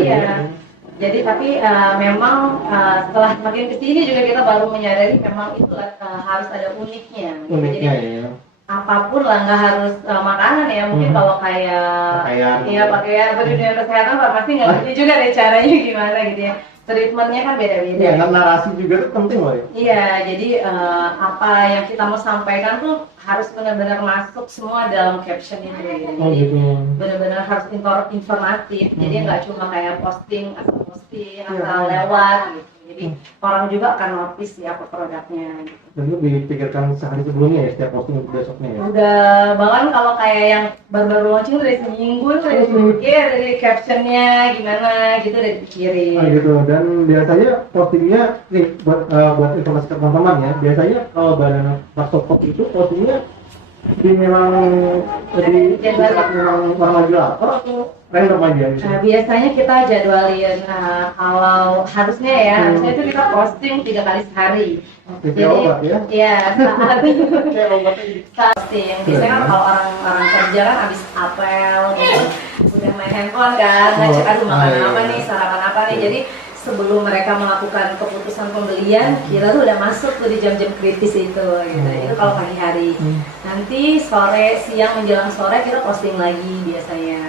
Jadi tapi memang setelah makin kesini juga kita baru menyadari memang itu harus ada uniknya. Uniknya jadi, ya. apapun lah, nggak harus makanan ya, mungkin kalau kayak Pakaian. iya pakaian atau di dunia kesehatan pasti nggak ngerti juga deh caranya gimana gitu ya, treatmentnya kan beda-beda. Iya, kan narasi juga tuh penting loh ya. Iya, jadi apa yang kita mau sampaikan tuh harus benar-benar masuk semua dalam caption itu gitu. Oh Jadi gitu. benar-benar harus informatif. Jadi nggak cuma kayak posting Iya. asal lewat gitu. Jadi orang juga akan notice ya apa produknya gitu. Dan itu dipikirkan sehari sebelumnya ya, setiap posting untuk besoknya ya. Udah bahkan kalau kayak yang baru-baru launching udah seminggu tuh udah dipikir dari captionnya gimana gitu udah dipikirin. Oh gitu. Dan biasanya postingnya nih buat informasi ke teman-teman ya. Biasanya kalau badan bakso pop itu postingnya memang memang warna gelap atau random aja gitu. Nah, biasanya kita jadwalin kalau harusnya ya, harusnya itu kita posting 3 kali sehari. Kayak obat ya? Iya, saat Kayak obatnya jadi. posting. Biasanya kan kalau orang kerja kan habis apel gitu, udah main handphone kan, ngecek aduh makan apa nih, sarapan apa nih. Jadi sebelum mereka melakukan keputusan pembelian, kita tuh udah masuk tuh di jam-jam kritis itu gitu. Itu kalau pagi hari. Nanti sore, siang menjelang sore kita posting lagi biasanya.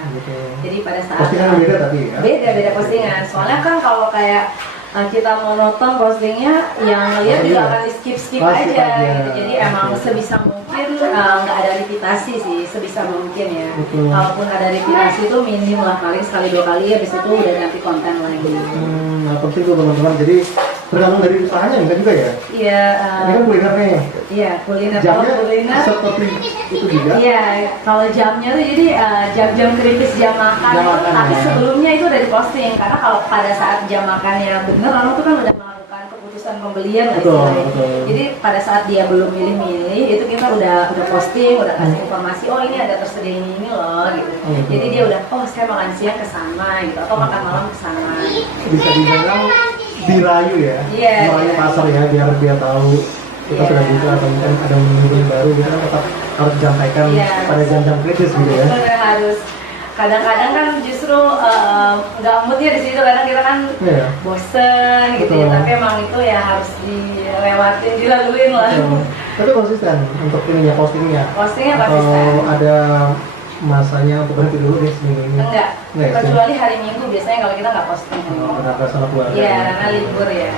Jadi pada saat Postingan beda tapi ya? Beda postingan. Soalnya kan kalau kayak kita monoton postingnya, yang lihat juga akan di skip aja gitu. Jadi emang sebisa mungkin nggak ada repetisi sih, sebisa mungkin ya. Kalaupun ada repetisi itu minim lah, paling sekali 2 kali, habis itu udah ganti konten lagi. Nah, penting tuh teman-teman. Jadi tergantung dari usahanya enggak juga ya? Iya. Ini kan kuliner nih. Iya, kuliner. Jamnya Kalau kuliner seperti itu juga? Iya, kalau jamnya tuh jadi jam-jam kritis jam makan itu, tapi sebelumnya itu udah diposting, karena kalau pada saat jam makannya bener, orang tuh kan udah melakukan keputusan pembelian lah istilahnya. Jadi pada saat dia belum milih-milih, itu kita udah posting, udah kasih informasi, oh ini ada tersedia ini loh gitu. Jadi dia udah, oh saya makan siang ke sana gitu, atau makan malam ke sana. Bisa dibilang dirayu ya? Iya. Merayu pasar ya, biar dia tahu kita sudah buka atau mungkin ada menu baru, kita kan tetap harus disampaikan pada jam-jam kritis gitu ya. Bener, harus. Kadang-kadang kan justru nggak moodnya di situ, kadang kita kan bosen gitu ya, tapi emang itu ya harus dilewatin, dilaluin lah. Tapi konsisten untuk ininya, postingnya Postingnya atau konsisten. ada masanya untuk berhenti dulu deh seminggu ini? Enggak, kecuali hari Minggu biasanya kalau kita nggak posting. Kenapa sama keluarga? Iya, karena libur ya.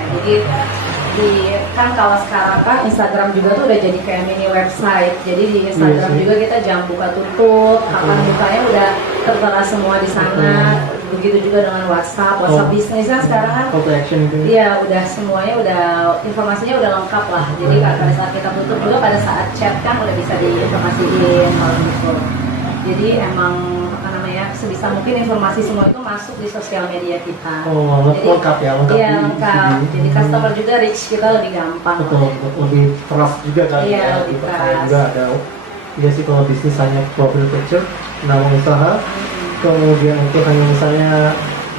Jadi kan kalau sekarang kan Instagram juga tuh udah jadi kayak mini website. Jadi di Instagram juga kita jam buka tutup, kapan bukanya udah tertera semua di sana. Begitu juga dengan WhatsApp bisnis kan sekarang kan. Call to action itu. Iya, udah semuanya udah informasinya udah lengkap lah. Jadi pada saat kita tutup juga, pada saat chat kan udah bisa diinformasiin kalau gitu. Jadi emang apa namanya, sebisa mungkin informasi semua itu masuk di sosial media kita. Jadi, lengkap ya, lengkap. Iya, lengkap. Jadi customer juga reach kita lebih gampang. Betul, lebih trust juga kan. Iya, ya, lebih percaya trust. juga ada. Iya sih, kalau bisnis hanya profil picture, nama usaha, kemudian itu hanya misalnya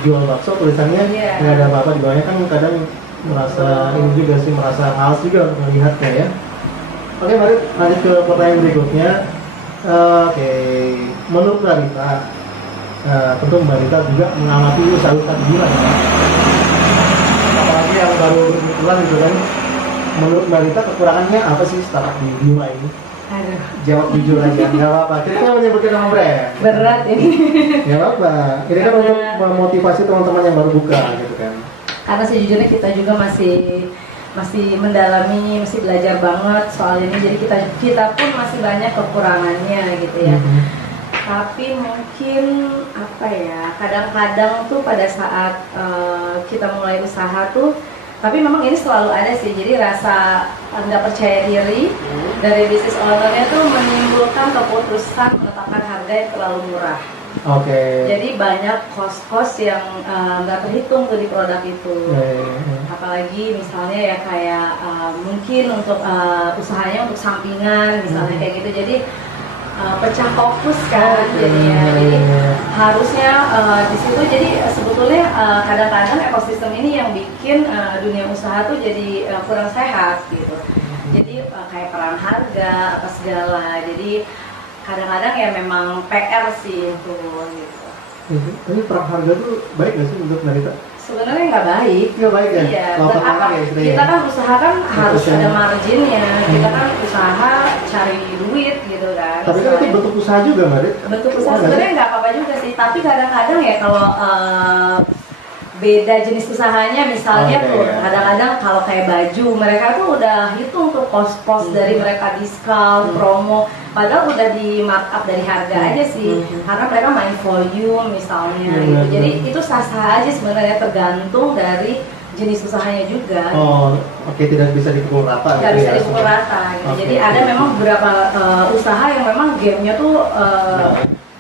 jual bakso, tulisannya nggak ada apa-apa di bawahnya, kan kadang merasa ini juga sih, merasa males juga melihatnya ya. Oke, mari lanjut ke pertanyaan berikutnya. Oke, menurut Mbak Rita, tentu Mbak Rita juga mengamati usaha-usaha gimana ya? Apalagi yang baru kebetulan gitu kan. Menurut Mbak Rita kekurangannya apa sih startup di Bima ini? Aduh, Jawab jujur aja, nggak apa-apa. Kita kan menyebutkan nama brand. berat ini. Nggak apa-apa. Ini kan untuk memotivasi teman-teman yang baru buka gitu kan. Karena sejujurnya kita juga masih mendalami, masih belajar banget soal ini. Jadi kita pun masih banyak kekurangannya gitu ya. Tapi mungkin apa ya, kadang-kadang tuh pada saat kita mulai usaha tuh, tapi memang ini selalu ada sih, jadi rasa nggak percaya diri dari bisnis ownernya tuh menimbulkan keputusan menetapkan harga yang terlalu murah. Jadi banyak cost yang nggak terhitung tuh di produk itu. Apalagi misalnya ya kayak mungkin untuk usahanya untuk sampingan misalnya kayak gitu, jadi pecah fokus kan jadinya. Jadi harusnya di situ, jadi sebetulnya kadang-kadang ekosistem ini yang bikin dunia usaha tuh jadi kurang sehat gitu. Jadi kayak perang harga apa segala. Jadi kadang-kadang ya memang PR sih itu gitu. Ini perang harga tuh baik nggak sih untuk Narita? Sebenarnya nggak baik. Nggak baik ya? Iya. Ya, Kita kan usaha kan harus ada marginnya. Kita kan usaha cari duit gitu. gitu kan. Tapi kan itu bentuk usaha juga, Mbak Rit. Bentuk usaha sebenarnya nggak apa-apa juga sih, tapi kadang-kadang ya kalau beda jenis usahanya misalnya tuh kadang-kadang kalau kayak baju mereka tuh udah hitung tuh pos-pos dari mereka diskon, promo, padahal udah di markup dari harga aja sih, karena mereka main volume misalnya gitu. Jadi itu sah-sah aja sebenarnya, tergantung dari jenis usahanya juga. Oh, oke, tidak bisa dipukul rata. Nggak bisa dipukul rata gitu. Jadi ada memang beberapa usaha yang memang gamenya tuh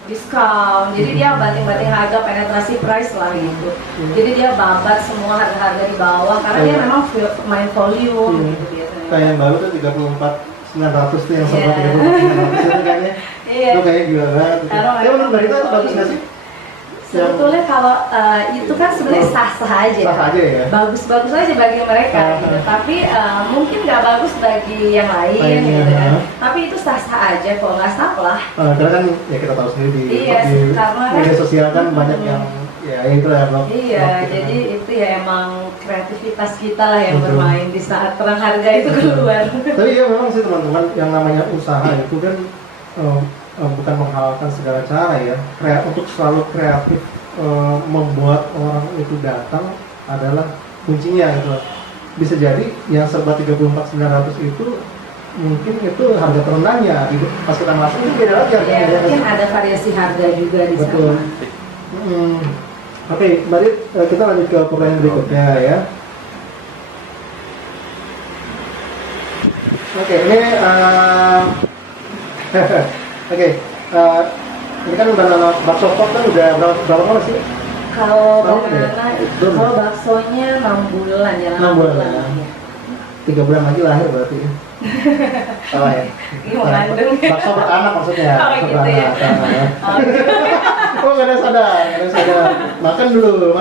diskon, jadi dia banting-banting harga, penetrasi price lah gitu. Jadi dia babat semua harga-harga di bawah karena dia memang main volume gitu biasanya. Kayak yang baru tuh 34.900 tuh yang sempat 34.900 itu kayaknya. Itu kayak gila banget. Tapi menurut Mbak Rita itu bagus nggak sih? Sebetulnya kalau itu kan sebenarnya sah-sah aja. Sah aja ya. Bagus-bagus aja bagi mereka gitu. Tapi mungkin nggak bagus bagi yang lain gitu kan. Tapi itu sah-sah aja kok, nggak salah. Karena kan ya kita tahu sendiri di media sosial kan banyak yang ya itu ya blog. Iya, jadi itu ya emang kreativitas kita lah yang bermain di saat perang harga itu keluar. Tapi ya memang sih teman-teman, yang namanya usaha itu kan bukan menghalalkan segala cara ya. Untuk selalu kreatif membuat orang itu datang adalah kuncinya gitu. Bisa jadi yang serba 34.900 itu mungkin itu harga terendahnya gitu. Pas kita masuk itu beda lagi harganya. Ya, mungkin ada variasi harga juga di sana. Oke, Mbak Rit, kita lanjut ke pertanyaan berikutnya ya. Oke, ini ini kan banana bakso pop kan udah berapa lama sih? Kalau baksonya 6 bulan ya. 6 bulan ya. 3 bulan lagi lahir berarti ya. Salah ya? Bakso beranak maksudnya. Oh gitu ya. Oh nggak ada sadar. Makan dulu.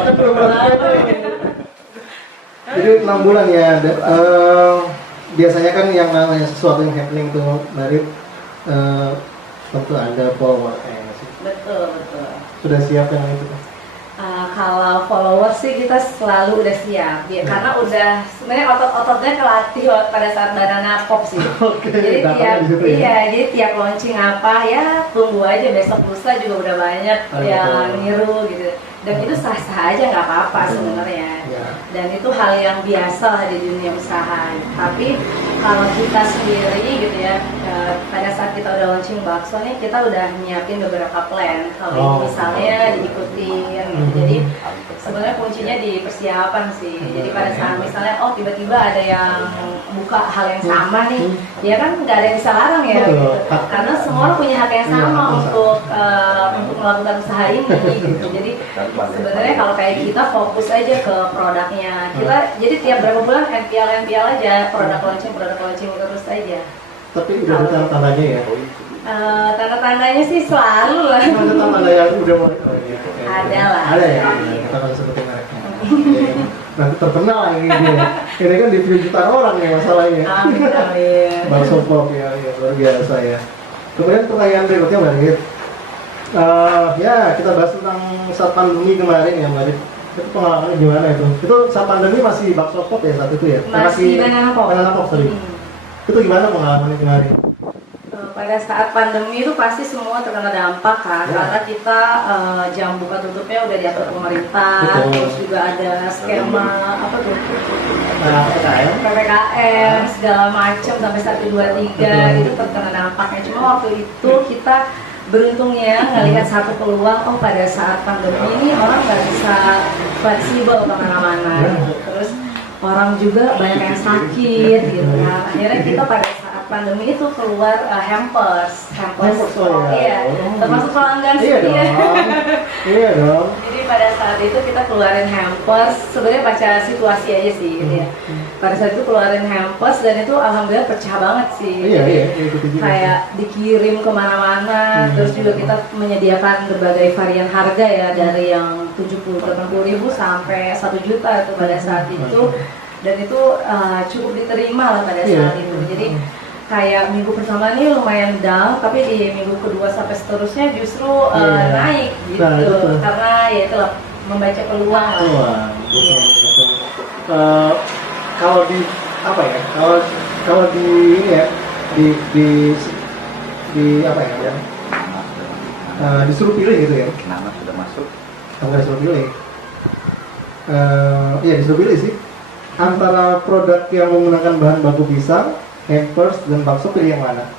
Jadi 6 bulan ya. Biasanya kan yang namanya sesuatu yang happening tuh dari tentu ada follower-nya sih. Betul. Sudah siap yang itu? Kalau follower sih kita selalu udah siap ya, karena udah sebenarnya otot-ototnya kelatih pada saat banana pop sih. Jadi tiap launching apa ya tunggu aja, besok lusa juga udah banyak yang niru gitu. Dan itu sah-sah aja, nggak apa-apa sebenarnya. Dan itu hal yang biasa lah di dunia usaha. Tapi kalau kita sendiri gitu ya, pada saat kita udah launching bakso nih, kita udah nyiapin beberapa plan. Kalau misalnya diikutin, jadi sebenarnya kuncinya di persiapan sih. Jadi pada saat misalnya tiba-tiba ada yang buka hal yang sama nih, dia kan nggak ada yang bisa larang ya, gitu. Karena semua orang punya hak yang sama untuk melakukan usaha ini gitu. Jadi sebenarnya kalau kayak kita fokus aja ke produknya, kita jadi tiap berapa bulan NPL aja, produk launching terus aja. Tapi udah ada tanda-tandanya ya? Tanda-tandanya sih selalu lah. Ada tanda yang udah mau? Ada lah. Ada ya? Kita akan sebutin mereka. Nanti terkenal lagi dia. Ini kan di view jutaan orang nih masalahnya. Amin. Bakso pop ya, luar biasa ya. Kemudian pertanyaan berikutnya Mbak Rit. Ya kita bahas tentang saat pandemi kemarin ya Mbak Rit. Itu pengalamannya gimana itu? Itu saat pandemi masih bakso pop ya saat itu ya? Masih banana pop. Banana pop sorry. Itu gimana pengalamannya kemarin? Pada saat pandemi itu pasti semua terkena dampak kan, karena kita jam buka tutupnya udah diatur pemerintah. Terus juga ada skema apa tuh? PPKM segala macam sampai 1, 2, 3 itu terkena dampaknya. Cuma waktu itu kita beruntungnya ngelihat satu peluang, pada saat pandemi ini orang nggak bisa fleksibel kemana-mana. Terus orang juga banyak yang sakit gitu kan. Akhirnya kita pada saat pandemi itu keluar hampers. Iya, termasuk pelanggan sih. Iya dong. Jadi pada saat itu kita keluarin hampers, sebenarnya baca situasi aja sih gitu ya. Pada saat itu keluarin hampers dan itu alhamdulillah pecah banget sih. Iya, kayak dikirim kemana-mana. Terus juga kita menyediakan berbagai varian harga ya, dari yang 70-80 ribu sampai 1 juta itu pada saat itu. Dan itu cukup diterima lah pada saat itu. Jadi kayak minggu pertama ini lumayan down, tapi di minggu kedua sampai seterusnya justru naik gitu. Karena ya itu membaca peluang lah. Kalau di apa ya? Kalau di ini ya di di apa ya? Ya. Disuruh pilih gitu ya? Nama sudah masuk. Nggak disuruh pilih. Iya disuruh pilih sih. Antara produk yang menggunakan bahan baku pisang, hampers, dan bakso, pilih yang mana?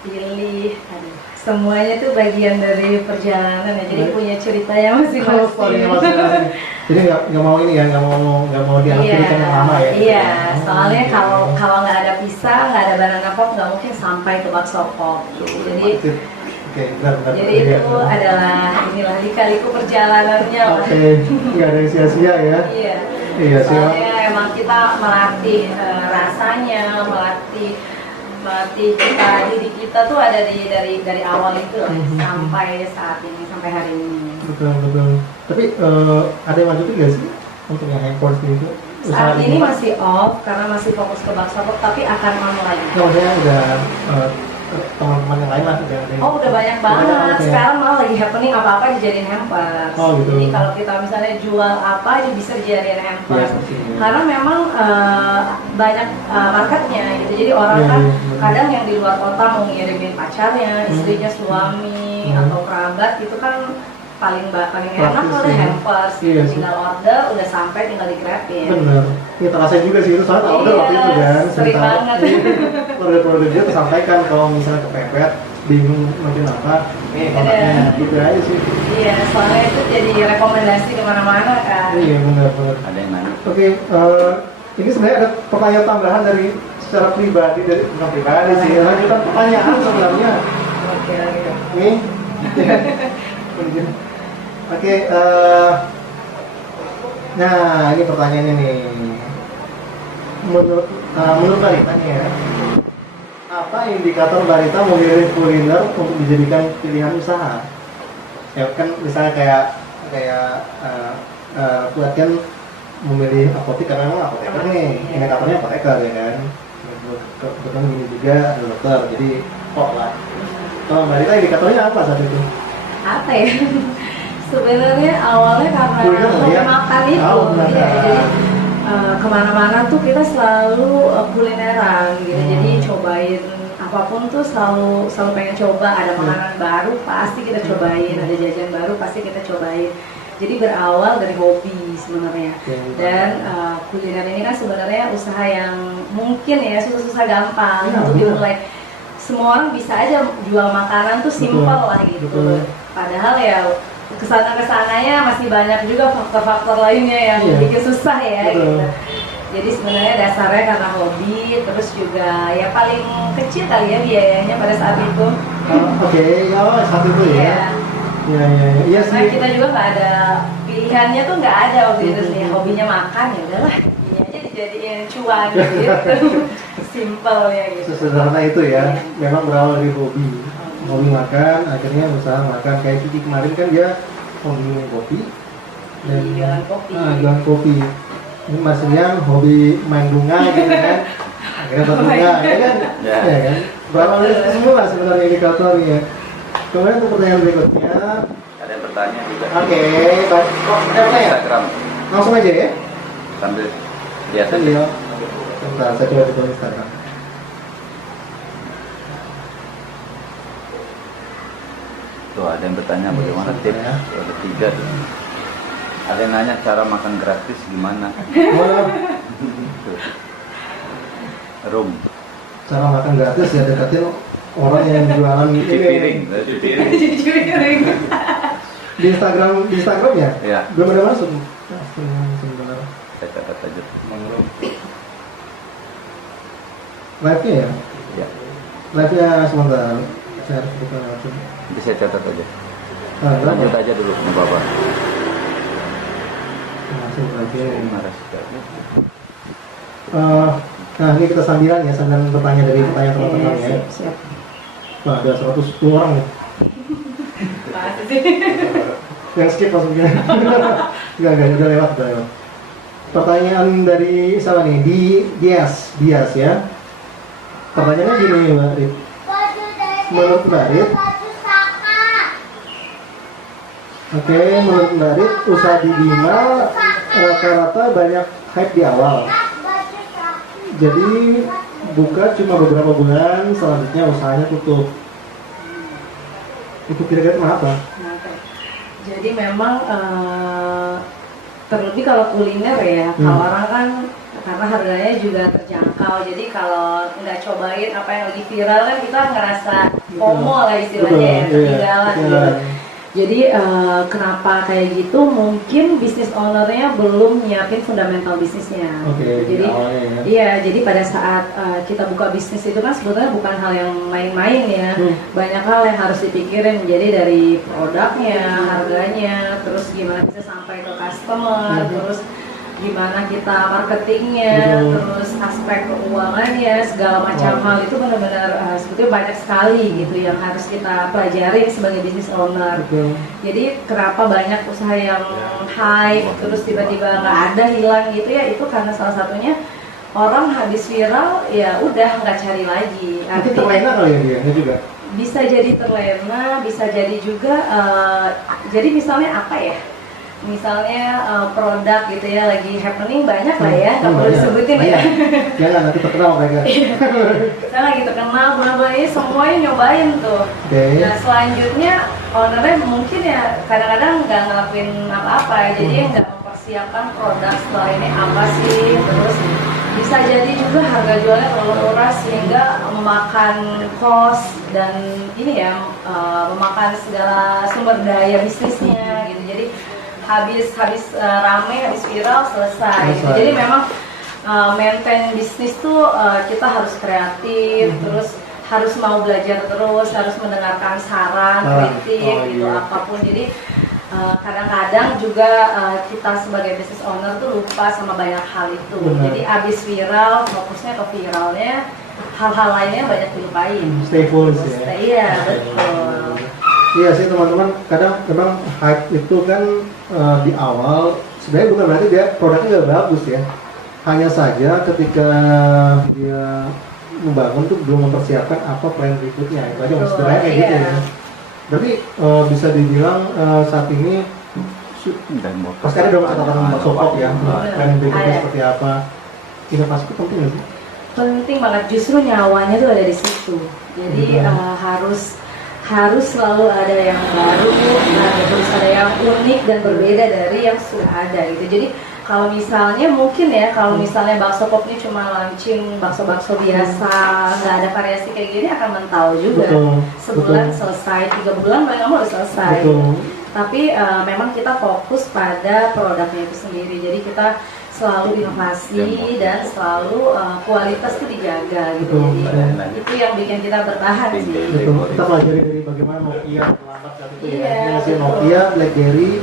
Pilih, aduh, semuanya tuh bagian dari perjalanan ya, jadi punya ceritanya Kalau story-nya masing-masing. masing-masing. Jadi nggak mau ini ya, nggak mau diambil yang lama ya? Iya, soalnya kalau nggak ada pisang, nggak ada banana pop, nggak mungkin sampai ke bakso pop. Jadi Oke, benar. jadi itu adalah inilah lika-liku perjalanannya lah. Oke, nggak ada yang sia-sia ya? Iya. Iya sih. Soalnya emang kita melatih rasanya, melatih kita diri kita tuh ada dari awal itu lah, sampai saat ini, sampai hari ini. Betul. Tapi ada yang lanjutin nggak sih untuk yang hampers gitu? Saat ini masih off karena masih fokus ke bakso pop, tapi akan mau lagi. Nggak, maksudnya udah teman-teman yang lain lah udah ada. Oh udah banyak banget. Sekarang malah lagi happening apa-apa dijadiin hampers. Oh, gitu. Jadi kalau kita misalnya jual apa aja bisa dijadiin hampers. Iya. Karena memang banyak marketnya gitu. Jadi orang kan kadang yang di luar kota mau ngirimin pacarnya, istrinya, suami atau kerabat itu kan paling enak kalau ada hampers. Iya, Tinggal order, udah sampai tinggal di-grabin. Bener. Iya terasa juga sih itu soalnya tak order waktu itu kan. Sering banget. Produk-produk dia tersampaikan kalau misalnya kepepet, bingung macam apa. Kontaknya gitu aja sih. Iya, soalnya itu jadi rekomendasi kemana-mana kan. Iya benar. Ada yang nanya. Oke, ini sebenarnya ada pertanyaan tambahan dari secara pribadi bukan pribadi sih, lanjutan pertanyaan sebenarnya. Oke. Nih, oke. Nah ini pertanyaannya nih. Menurut Barita nih ya, apa indikator Barita memilih kuliner untuk dijadikan pilihan usaha? Ya kan misalnya kayak buat kan memilih apotek karena memang apoteker nih, indikatornya apoteker ya kan. Kebetulan gini juga ada dokter, jadi kok lah. Kalau Barita indikatornya apa saat itu? Apa ya? Sebenarnya awalnya karena Kuliner, ya? makan itu, Makan. jadi kemana-mana tuh kita selalu kulineran gitu. Jadi cobain apapun tuh selalu pengen coba. Ada makanan baru pasti kita cobain, ada jajan baru pasti kita cobain. Jadi berawal dari hobi sebenarnya. Dan kuliner ini kan sebenarnya usaha yang mungkin ya susah-susah gampang untuk dimulai. Semua orang bisa aja jual makanan tuh simpel lah gitu. Padahal ya kesananya masih banyak juga faktor-faktor lainnya yang bikin susah ya gitu. Jadi sebenarnya dasarnya karena hobi, terus juga ya paling kecil kali ya biayanya pada saat itu. Oke, ya saat itu ya. Iya sih. Karena kita juga nggak ada pilihannya tuh nggak ada waktu itu sih. Hobinya makan ya udahlah, ini aja dijadiin cuan gitu. Simple ya gitu. Sesederhana itu ya. Memang berawal dari hobi makan, akhirnya usaha makan. Kayak Kiki kemarin kan dia hobi minum kopi dan jualan kopi. Ini Mas Rian hobi main bunga gitu kan, akhirnya bunga ya kan, ya kan. Berawal dari itu semua sebenarnya indikatornya. Kemudian untuk pertanyaan berikutnya, Ada yang bertanya juga. oke, baik. Kok ada apa ya? Instagram. Langsung aja ya. Sambil lihat aja. Iya. Sebentar, saya coba buka Instagram. Tuh ada yang bertanya bagaimana tips. Ada 3 tuh. Ada yang nanya cara makan gratis gimana. Tuh. Room. Cara makan gratis ya deketin orang yang jualan Cuci piring. Cuci piring. Di Instagram ya? Ya. Belum ada masuk. Sebentar. Saya catat aja. Live-nya ya? Ya. Live-nya sebentar. Saya harus buka langsung. Nanti saya catat aja. Berapa? Lanjut aja dulu sama Bapak. Langsung aja. Marah sekali. Nah ini kita sambilan ya, sambilan bertanya dari pertanyaan teman-teman ya. Siap. Wah ada 110 orang nih. Masih sih. Yang skip maksudnya. Enggak, udah lewat. Pertanyaan dari siapa nih? Dias ya. Pertanyaannya gini Mbak Rit. Menurut Mbak Rit, menurut Mbak Rit, usaha di Bima rata-rata banyak hype di awal. Jadi buka cuma beberapa bulan, selanjutnya usahanya tutup. Itu kira-kira kenapa? Nah, oke. Jadi memang terlebih kalau kuliner ya, kalau orang kan karena harganya juga terjangkau. Jadi kalau nggak cobain apa yang lagi viral kan kita ngerasa FOMO lah istilahnya ya, ketinggalan gitu. Jadi kenapa kayak gitu? Mungkin bisnis ownernya belum nyiapin fundamental bisnisnya. Jadi iya, jadi pada saat kita buka bisnis itu kan sebetulnya bukan hal yang main-main ya. Banyak hal yang harus dipikirin. Jadi dari produknya, harganya, terus gimana bisa sampai ke customer, terus gimana kita marketingnya, terus aspek keuangannya, segala macam hal itu benar-benar sebetulnya banyak sekali gitu yang harus kita pelajari sebagai business owner. Jadi kenapa banyak usaha yang hype terus tiba-tiba nggak ada, hilang gitu ya, itu karena salah satunya orang habis viral ya udah nggak cari lagi. Nanti terlena kali ya dia juga. Bisa jadi terlena, bisa jadi juga jadi misalnya apa ya? Misalnya produk gitu ya lagi happening banyak lah ya, nggak perlu disebutin ya. Jangan nanti terkenal mereka. Saya lagi terkenal, benar-benar semuanya nyobain tuh. Nah selanjutnya ownernya mungkin ya kadang-kadang nggak ngelakuin apa-apa, jadi nggak mempersiapkan produk setelah ini apa sih. Terus bisa jadi juga harga jualnya terlalu murah sehingga memakan cost dan ini ya memakan segala sumber daya bisnisnya gitu. Jadi habis rame, habis viral, selesai. Jadi memang maintain bisnis tuh kita harus kreatif, terus harus mau belajar terus, harus mendengarkan saran, kritik, gitu apapun. Jadi kadang-kadang juga kita sebagai business owner tuh lupa sama banyak hal itu. Jadi habis viral, fokusnya ke viralnya, hal-hal lainnya banyak dilupain. Stay focus ya. Iya, betul. Iya sih teman-teman, kadang memang hype itu kan di awal sebenarnya bukan berarti dia produknya nggak bagus ya. Hanya saja ketika dia membangun tuh belum mempersiapkan apa plan berikutnya. Itu aja sebenarnya kayak gitu ya. Berarti bisa dibilang saat ini pas kan udah kata-kata Mbak Sopok ya, plan berikutnya seperti apa. Inovasi itu penting nggak sih? Penting banget, justru nyawanya tuh ada di situ. Jadi harus selalu ada yang baru, harus ada yang unik dan berbeda dari yang sudah ada gitu. Jadi kalau misalnya mungkin ya, kalau misalnya bakso pop ini cuma launching bakso-bakso biasa, nggak ada variasi kayak gini akan mental juga. Sebulan selesai, 3 bulan paling lama udah selesai. Tapi memang kita fokus pada produknya itu sendiri. Jadi kita selalu inovasi dan selalu kualitas itu dijaga gitu. Jadi itu yang bikin kita bertahan sih. Betul. Kita pelajari dari bagaimana Nokia terlambat saat itu ya. Nokia, BlackBerry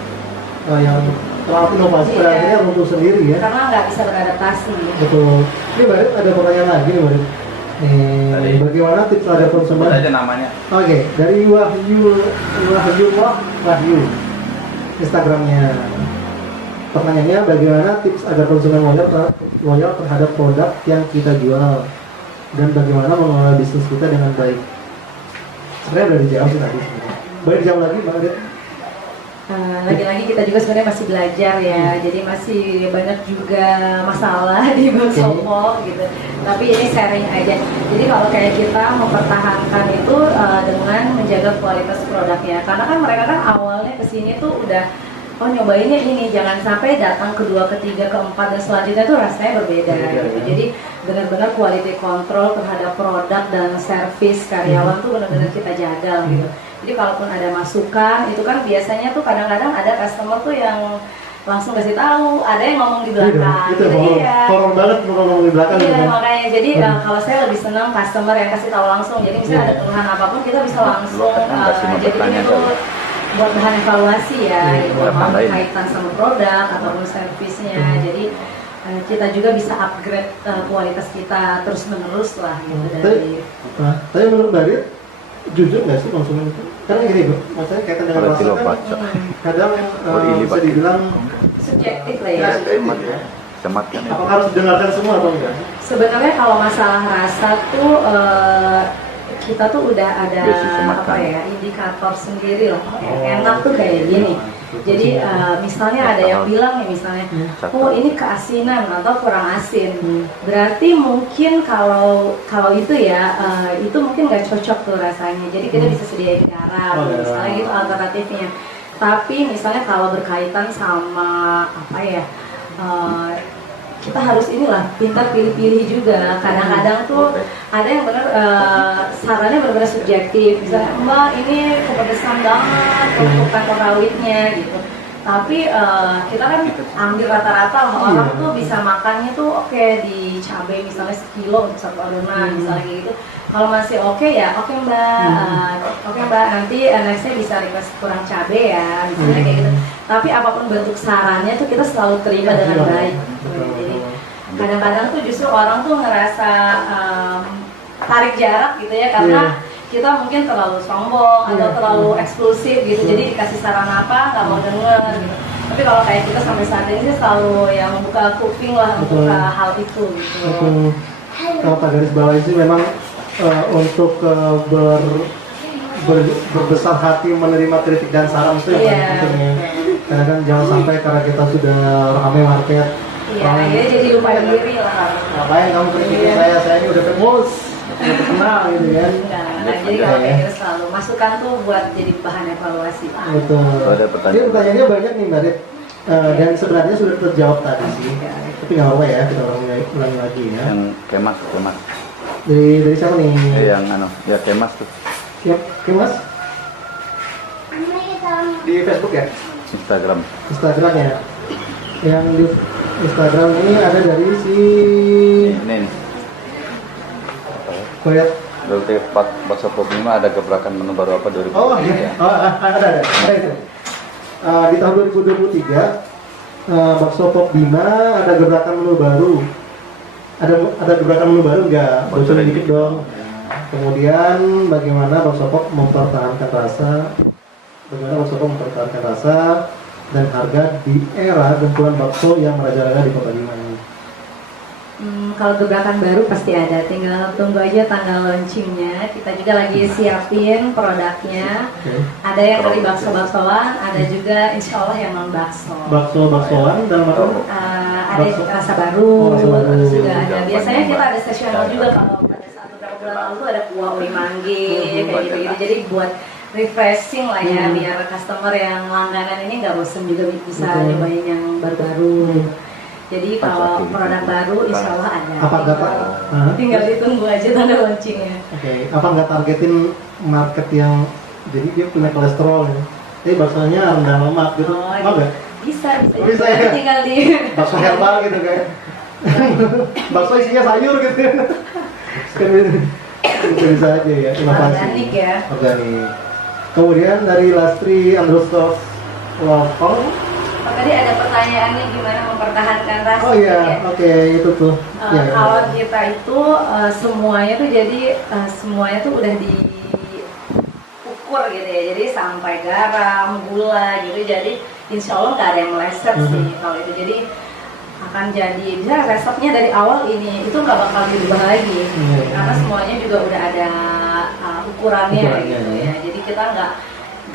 yang terlalu inovasi pada akhirnya runtuh sendiri ya. Karena nggak bisa beradaptasi. Betul. Ini Barit ada pertanyaan lagi nih Barit. Bagaimana tips terhadap konsumen? Aja namanya. Oke, dari Wahyu Instagramnya. Pertanyaannya, bagaimana tips agar konsumen loyal terhadap produk yang kita jual dan bagaimana mengelola bisnis kita dengan baik? Sebenarnya udah dijawab sih tadi. Boleh dijawab lagi, Bang Adit? Lagi-lagi kita juga sebenarnya masih belajar ya, jadi masih banyak juga masalah di Sopok gitu. Tapi ini sharing aja. Jadi kalau kayak kita mempertahankan itu dengan menjaga kualitas produknya, karena kan mereka kan awalnya kesini tuh udah nyobainnya ini, jangan sampai datang kedua, ketiga, keempat dan selanjutnya tuh rasanya berbeda gitu. Jadi benar-benar quality control terhadap produk dan service karyawan tuh benar-benar kita jaga gitu. Jadi kalaupun ada masukan itu kan biasanya tuh kadang-kadang ada customer tuh yang langsung kasih tahu, ada yang ngomong di belakang. Itu horor banget ngomong di belakang. Iya makanya jadi kalau saya lebih senang customer yang kasih tahu langsung. Jadi misalnya ada keluhan apapun kita bisa langsung jadi itu buat bahan evaluasi ya, gitu, mau kaitan sama produk ataupun servisnya. Jadi kita juga bisa upgrade kualitas kita terus menerus lah gitu dari. Tapi menurut Barit, jujur nggak sih konsumen itu? Karena gini Bu, maksudnya kaitan dengan rasa kan kadang bisa dibilang subjektif lah ya. Apakah harus didengarkan semua atau enggak? Sebenarnya kalau masalah rasa tuh kita tuh udah ada apa ya indikator sendiri loh. Enak tuh kayak gini. Jadi misalnya ada yang bilang nih misalnya, oh ini keasinan atau kurang asin. Berarti mungkin kalau itu ya, itu mungkin nggak cocok tuh rasanya. Jadi kita bisa sediain garam, misalnya gitu alternatifnya. Tapi misalnya kalau berkaitan sama apa ya, kita harus inilah pintar pilih-pilih juga. Kadang-kadang tuh ada yang benar sarannya benar-benar subjektif. Misalnya Mbak ini kepedesan banget untuk kantong rawitnya gitu. Tapi kita kan ambil rata-rata orang tuh bisa makannya tuh oke di cabai misalnya sekilo untuk satu adonan misalnya gitu. Kalau masih oke ya oke mbak nanti nextnya bisa request kurang cabai ya misalnya kayak gitu. Tapi apapun bentuk sarannya tuh kita selalu terima dengan baik. Jadi kadang-kadang tuh justru orang tuh ngerasa tarik jarak gitu ya karena kita mungkin terlalu sombong atau terlalu eksklusif gitu. Jadi dikasih saran apa nggak mau denger gitu. Tapi kalau kayak kita sampai saat ini selalu yang membuka kuping lah untuk hal itu gitu. Kalau tak garis bawah sih memang untuk berbesar hati menerima kritik dan saran itu yang paling penting ya. Karena kan jangan sampai karena kita sudah ramai market. Iya, akhirnya jadi lupa diri lah. Ngapain kamu kritikin saya ini udah famous, udah terkenal gitu kan. Jadi kalau kayak gitu selalu masukan tuh buat jadi bahan evaluasi. Betul. Ada pertanyaan. Jadi pertanyaannya banyak nih Mbak Rit. Dan sebenarnya sudah terjawab tadi sih. Tapi nggak apa-apa ya, kita ulangi lagi ya. Yang kemas. Dari siapa nih? Yang ya kemas tuh. Siap, Mas? Di Facebook ya? Instagram ya. Yang di Instagram ini ada dari si Ini. Koyat. Berarti bakso pop 5 ada gebrakan menu baru apa 2023? Oh iya, ada itu. Di tahun 2023 bakso pop Bima ada gebrakan menu baru. Ada gebrakan menu baru nggak? Bocorin dikit dong. Kemudian bagaimana bakso pop mempertahankan rasa dan harga di era gempuran bakso yang merajalela di Kota Bima ini. Kalau gebrakan baru pasti ada, tinggal tunggu aja tanggal launchingnya. Kita juga lagi siapin produknya. Ada yang dari bakso-baksoan, ada juga insya Allah yang non bakso. Bakso-baksoan dalam arti ada rasa baru, rasa juga ada. Biasanya kita ada sesional juga kalau pada saat beberapa bulan lalu tuh ada kuah uli mangge kayak gitu-gitu. Jadi buat refreshing lah ya, biar customer yang langganan ini nggak bosen juga bisa nyobain yang baru-baru. Jadi kalau produk baru insya Allah ada. Apa nggak tinggal ditunggu aja tanda launchingnya. Oke. Apa nggak targetin market yang jadi dia punya kolesterol ya? Tapi baksonya rendah lemak gitu. Mau nggak? Bisa ya? Tinggal di bakso herbal gitu kan? Bakso isinya sayur gitu. Kan bisa aja ya, inovasi. Organik ya. Organik. Kemudian dari Lastri _ Wolfong. Tadi ada pertanyaannya gimana mempertahankan rasa. Oh iya, oke, itu tuh. Kalau kita itu semuanya tuh jadi semuanya tuh udah diukur gitu ya. Jadi sampai garam, gula gitu. Jadi insya Allah nggak ada yang meleset sih kalau itu. Jadi akan jadi bisa resepnya dari awal ini itu nggak bakal dirubah lagi karena semuanya juga udah ada ukurannya gitu ya. Jadi kita nggak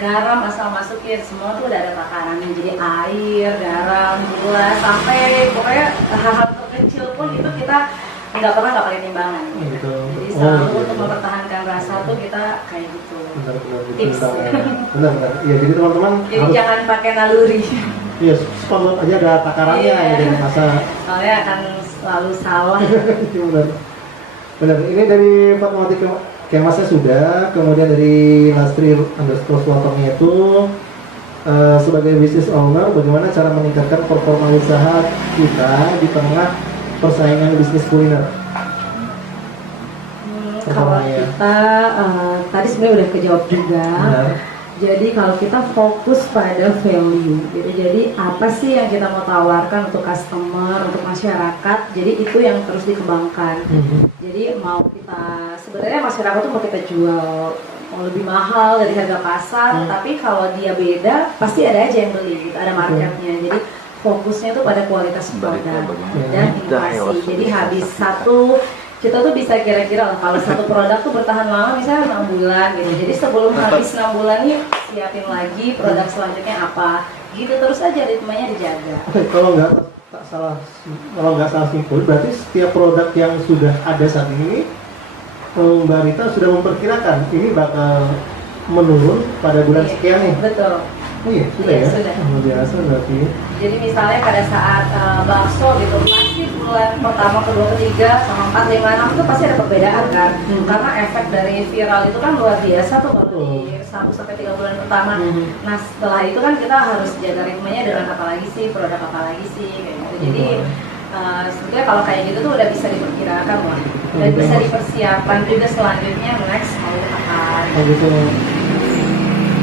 garam asal masukin, semua tuh udah ada takarannya. Jadi air, garam, gula, sampai pokoknya hal-hal terkecil pun itu kita nggak pakai timbangan. Jadi selalu untuk mempertahankan rasa tuh kita kayak gitu. Tips. Benar. Ya jadi teman-teman. Jadi jangan pakai naluri. Iya, sponsor aja ada takarannya gitu masa. Soalnya akan selalu salah. Benar. Ini dari Fatmawati Kemasnya sudah, kemudian dari Lastri _Swatongnya itu sebagai business owner, bagaimana cara meningkatkan performa usaha kita di tengah persaingan bisnis kuliner? Kalau kita tadi sebenarnya udah kejawab juga. Benar. Jadi kalau kita fokus pada value, gitu. Jadi apa sih yang kita mau tawarkan untuk customer, untuk masyarakat? Jadi itu yang terus dikembangkan. Jadi mau kita sebenarnya masyarakat tuh mau kita jual mau lebih mahal dari harga pasar, tapi kalau dia beda pasti ada aja yang beli, gitu. Ada marketnya. Jadi fokusnya tuh pada kualitas produk dan inovasi. Jadi habis satu kita tuh bisa kira-kira lah kalau satu produk tuh bertahan lama misalnya 6 bulan gitu. Jadi sebelum habis 6 bulan nih siapin lagi produk selanjutnya apa. gitu terus aja ritmenya dijaga. Oke, kalau nggak salah simpul, berarti setiap produk yang sudah ada saat ini, Mbak Rita sudah memperkirakan ini bakal menurun pada bulan Iya, sekian nih. betul. Oh iya, sudah Iya, ya? sudah. Luar biasa berarti. Jadi misalnya pada saat bakso gitu, pasti bulan pertama, kedua, ketiga, sama 4, 5, 6 itu pasti ada perbedaan kan. Karena efek dari viral itu kan luar biasa tuh waktu di 1-3 bulan pertama. Nah setelah itu kan kita harus jaga ritmenya dengan apa lagi sih, produk apa lagi sih, kayak gitu. Jadi sebetulnya kalau kayak gitu tuh udah bisa diperkirakan lah. Dan bisa dipersiapkan juga selanjutnya next mau apa. Oh gitu.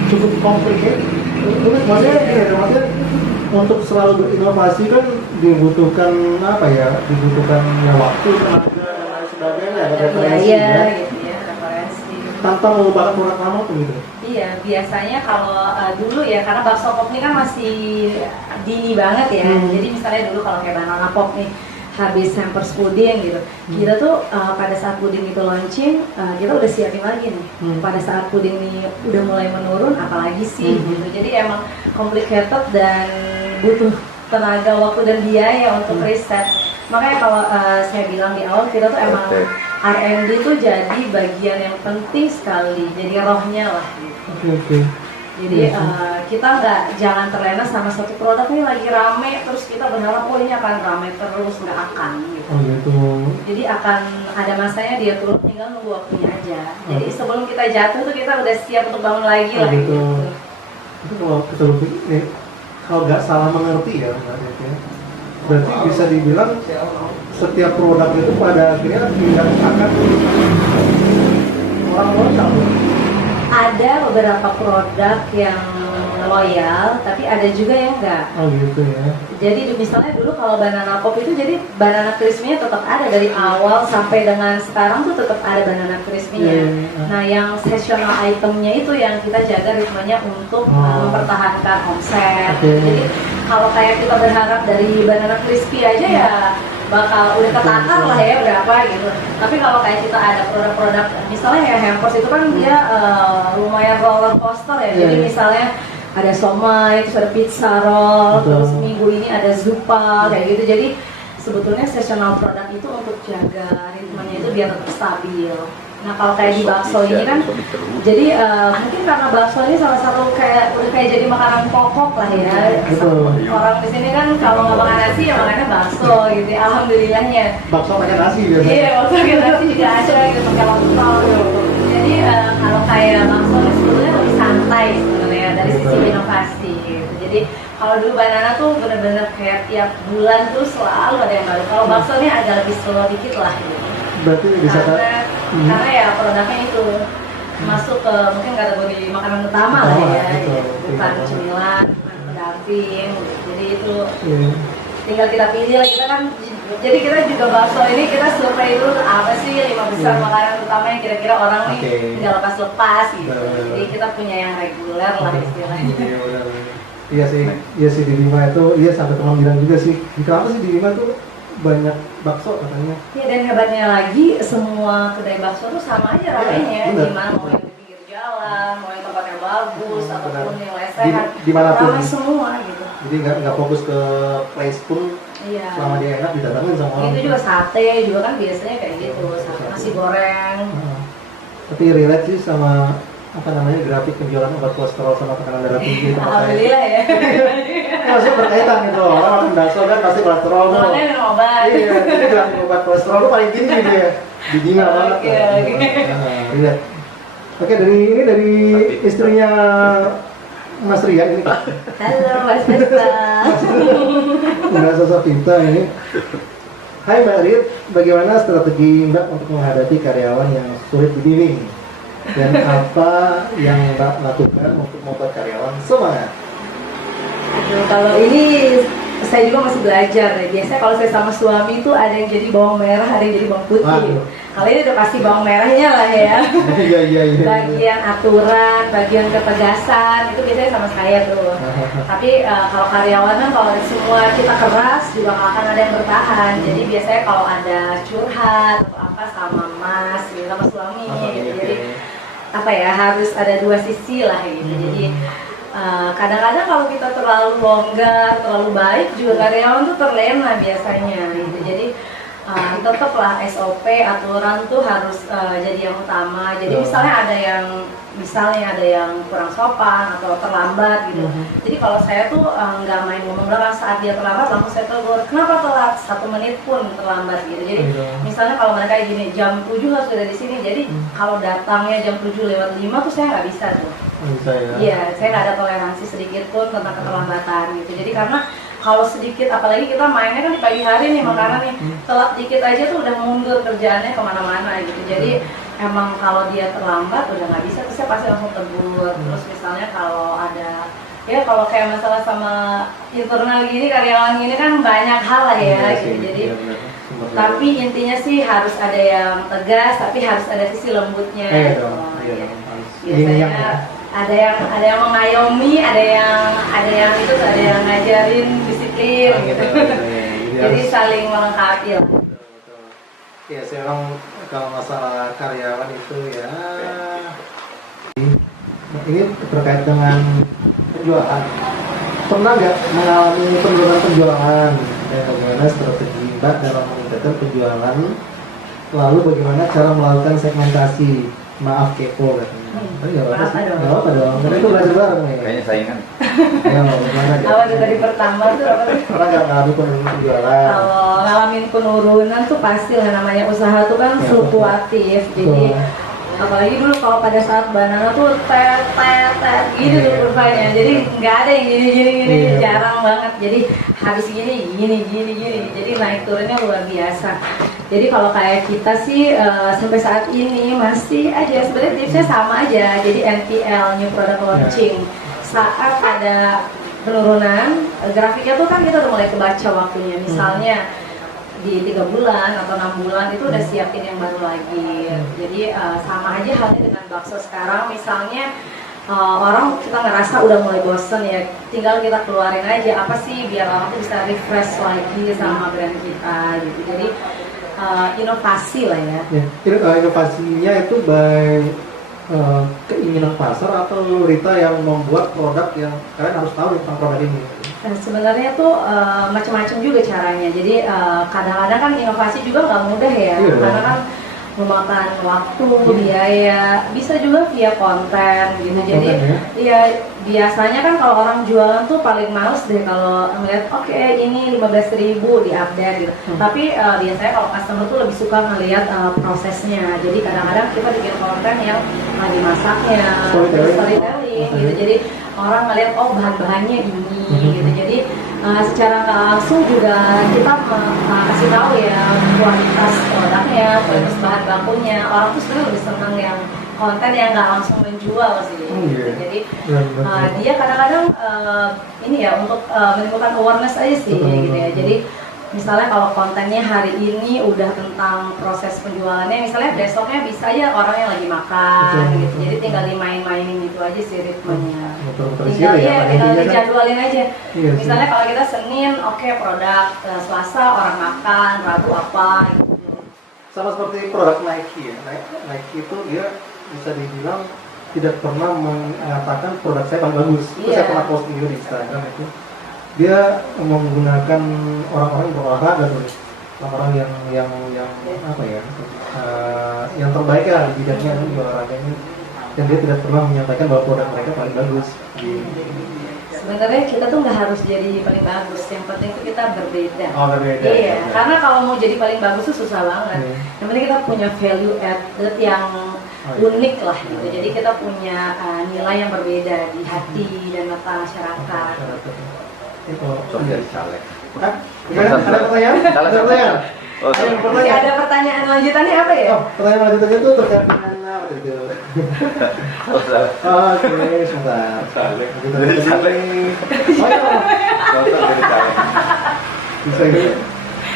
Cukup complicated. Maksudnya gini, maksudnya untuk selalu berinovasi kan dibutuhkan apa ya? Dibutuhkan waktu, tenaga dan lain sebagainya, ada referensi Biaya ya. gitu ya, referensi. Tanpa mengubah produk lama tuh gitu. Iya, biasanya kalau dulu ya, karena bakso pop ini kan masih dini banget ya. Jadi misalnya dulu kalau kayak banana pop nih, habis hampers puding gitu, kita tuh pada saat puding itu launching, kita udah siapin lagi nih. Pada saat puding ini udah mulai menurun, apalagi sih gitu. Jadi emang complicated dan butuh tenaga, waktu dan biaya untuk riset. Makanya kalau saya bilang di awal, kita tuh emang R&D tuh jadi bagian yang penting sekali, jadi rohnya lah gitu. Oke. Jadi kita jangan terlena sama satu produk ini lagi rame, terus kita berharap oh ini akan rame terus, nggak akan gitu. Oh gitu. Jadi akan ada masanya dia turun, tinggal nunggu waktunya aja. Jadi sebelum kita jatuh tuh kita udah siap untuk bangun lagi lah gitu. gitu. Itu kalau kita berpikir, kalau nggak salah mengerti ya, berarti bisa dibilang setiap produk itu pada akhirnya tidak akan orang loyal. Ada beberapa produk yang loyal, tapi ada juga yang enggak. Oh gitu ya. Jadi misalnya dulu kalau banana pop itu, jadi banana crispy-nya tetap ada dari awal sampai dengan sekarang tuh tetap ada banana crispy-nya. Nah yang seasonal itemnya itu yang kita jaga ritmenya untuk mempertahankan omset. Jadi kalau kayak kita berharap dari banana crispy aja ya bakal udah ketakar lah ya berapa gitu. Tapi kalau kayak kita ada produk-produk, misalnya ya hampers itu kan dia lumayan roller coaster ya. Jadi misalnya ada somai, terus ada pizza roll, terus minggu ini ada zuppa kayak gitu. Jadi sebetulnya seasonal produk itu untuk jaga ritmenya itu biar tetap stabil. Nah kalau kayak di bakso ini kan, jadi mungkin karena bakso ini salah satu udah kayak jadi makanan pokok lah ya. Orang di sini kan kalau nggak makan nasi ya makannya bakso gitu. Alhamdulillahnya. Bakso pakai nasi biasanya. Iya, bakso pakai nasi juga ada gitu, pakai lontong gitu. Jadi kalau kayak bakso ini sebetulnya lebih santai sebenarnya dari sisi inovasi gitu. Jadi kalau dulu banana tuh bener-bener kayak tiap bulan tuh selalu ada yang baru. Kalau bakso ini agak lebih slow dikit lah gitu. Berarti bisa karena ya produknya itu masuk ke mungkin kategori makanan utama lah ya, bukan cemilan, bukan pendamping. Jadi itu tinggal kita pilih lah, kita kan. Jadi kita juga bakso ini kita survei dulu apa sih 5 besar makanan utama yang kira-kira orang nih tidak lepas-lepas gitu. Jadi kita punya yang reguler lah istilahnya. Iya sih di Bima itu, sampai teman bilang juga sih, kenapa sih di Bima tuh banyak bakso katanya. Iya, dan hebatnya lagi semua kedai bakso tuh sama aja ramainya. Gimana mau yang di pinggir jalan, mau yang tempat yang bagus ataupun yang lesehan, ramai semua gitu. Jadi nggak fokus ke place pun. Iya. Selama dia enak didatangin sama orang. Itu juga sate juga kan biasanya kayak gitu, sama nasi goreng. Tapi relate sih sama grafik penjualan obat kolesterol sama tekanan darah tinggi itu. Alhamdulillah ya. Maksudnya berkaitan gitu, orang makan bakso kan pasti kolesterol tuh. Soalnya minum obat. Iya, jadi grafik obat kolesterol tuh paling tinggi gitu ya. Didina banget. Relate. Oke, dari istrinya Mas Ria ini. Halo Mas Vesta. Enggak sosok kita ini. Hai Mbak Ria, bagaimana strategi Mbak untuk menghadapi karyawan yang sulit dibimbing? Dan apa yang Mbak lakukan untuk membuat karyawan semangat? Aduh, kalau ini saya juga masih belajar ya. Biasanya kalau saya sama suami itu ada yang jadi bawang merah, ada yang jadi bawang putih. Kalau ini udah pasti bawang merahnya lah ya. Iya. Bagian aturan, bagian ketegasan itu biasanya sama saya tuh. Tapi kalau karyawan kan kalau semua kita keras juga nggak akan ada yang bertahan. Jadi biasanya kalau ada curhat atau apa sama Mas, gitu, sama suami gitu. Jadi apa ya, harus ada dua sisi lah gitu. Jadi kadang-kadang kalau kita terlalu longgar, terlalu baik juga karyawan tuh terlena biasanya gitu. Jadi tetaplah SOP aturan tuh harus jadi yang utama. Jadi misalnya ada yang kurang sopan atau terlambat gitu. Jadi kalau saya tuh nggak main ngomong belakang, saat dia terlambat langsung saya tegur, kenapa telat 1 menit pun terlambat gitu. Jadi misalnya kalau mereka gini jam 7 harus sudah di sini, jadi kalau datangnya jam 7:05 tuh saya nggak bisa tuh. Bisa ya. Iya, saya nggak ada toleransi sedikit pun tentang keterlambatan gitu. Jadi karena kalau sedikit, apalagi kita mainnya kan di pagi hari nih, makanan nih, telat dikit aja tuh udah mundur kerjaannya kemana-mana gitu. Jadi emang kalau dia terlambat udah nggak bisa, terus saya pasti langsung tegur. Terus misalnya kalau ada, ya kalau kayak masalah sama internal gini, karyawan gini kan banyak hal lah ya gitu. Jadi tapi intinya sih harus ada yang tegas, tapi harus ada sisi lembutnya. Biasanya ada yang mengayomi, ada yang ngajarin disiplin gitu. Jadi saling melengkapi lah. Ya, saya memang kalau masalah karyawan itu ya, ini terkait dengan penjualan. Pernah nggak mengalami penurunan penjualan? Dan bagaimana strategi Mbak dalam meningkatkan penjualan? Lalu bagaimana cara melakukan segmentasi? Maaf kepo katanya. Maaf dong. Nggak apa dong. Karena itu belajar bareng nih. Kayaknya saingan. Ya, bagaimana aja? Awal dari pertama tuh apa tuh? Pernah nggak ngalamin penurunan penjualan? Kalau ngalamin penurunan tuh pasti lah, namanya usaha tuh kan fluktuatif. Jadi apalagi dulu kalau pada saat banana tuh tet gitu tuh kurvanya. Jadi nggak ada yang gini, jarang banget. Jadi habis gini. Jadi naik turunnya luar biasa. Jadi kalau kayak kita sih sampai saat ini masih aja sebenarnya tipsnya sama aja. Jadi NPL, new product launching, saat ada penurunan grafiknya tuh kan kita udah mulai kebaca waktunya. Misalnya di 3 bulan atau 6 bulan itu udah siapin yang baru lagi. Jadi sama aja halnya dengan bakso sekarang. Misalnya orang kita ngerasa udah mulai bosen ya, tinggal kita keluarin aja apa sih biar orang tuh bisa refresh lagi sama brand kita gitu. Jadi inovasi lah ya. Inovasinya itu by keinginan pasar atau Rita yang membuat produk yang kalian harus tahu tentang produk ini? Sebenarnya tuh macam-macam juga caranya. Jadi kadang-kadang kan inovasi juga nggak mudah ya, karena kan memakan waktu, biaya, bisa juga via konten gitu. Jadi ya biasanya kan kalau orang jualan tuh paling males deh kalau ngeliat oke, ini 15.000 di-update gitu. Tapi biasanya kalau customer tuh lebih suka ngeliat prosesnya. Jadi kadang-kadang kita bikin konten yang lagi masaknya, storytelling gitu. Jadi orang ngeliat oh bahan-bahannya ini gitu. Jadi secara nggak langsung juga kita kasih tahu ya kualitas produknya, kualitas bahan bakunya. Orang tuh sebenarnya lebih senang yang konten yang nggak langsung menjual sih. Gitu. Jadi dia kadang-kadang ini ya untuk menimbulkan awareness aja sih gitu ya. Jadi misalnya kalau kontennya hari ini udah tentang proses penjualannya, misalnya besoknya bisa ya orang yang lagi makan gitu. Jadi tinggal dimain-mainin gitu aja sih ritmenya. Tinggal dijadwalin aja. Misalnya kalau kita Senin produk, Selasa orang makan, Rabu apa gitu. Sama seperti produk Nike ya. Nike itu dia bisa dibilang tidak pernah mengatakan produk saya paling bagus. Itu saya pernah posting juga di Instagram itu. Dia menggunakan orang-orang yang berolahraga tuh, orang-orang yang apa ya, yang terbaik ya di bidangnya di olahraganya, dan dia tidak pernah menyampaikan bahwa produk mereka paling bagus. Sebenarnya kita tuh nggak harus jadi paling bagus, yang penting itu kita berbeda. Berbeda. Iya, karena kalau mau jadi paling bagus itu susah banget. Yang penting kita punya value added yang unik lah gitu. Jadi kita punya nilai yang berbeda di hati dan mata masyarakat. Sofia caleg. Ada pertanyaan? Ada pertanyaan? Masih ada pertanyaan lanjutannya apa ya? Pertanyaan lanjutannya itu terkait dengan apa itu? Oke, sebentar. Caleg.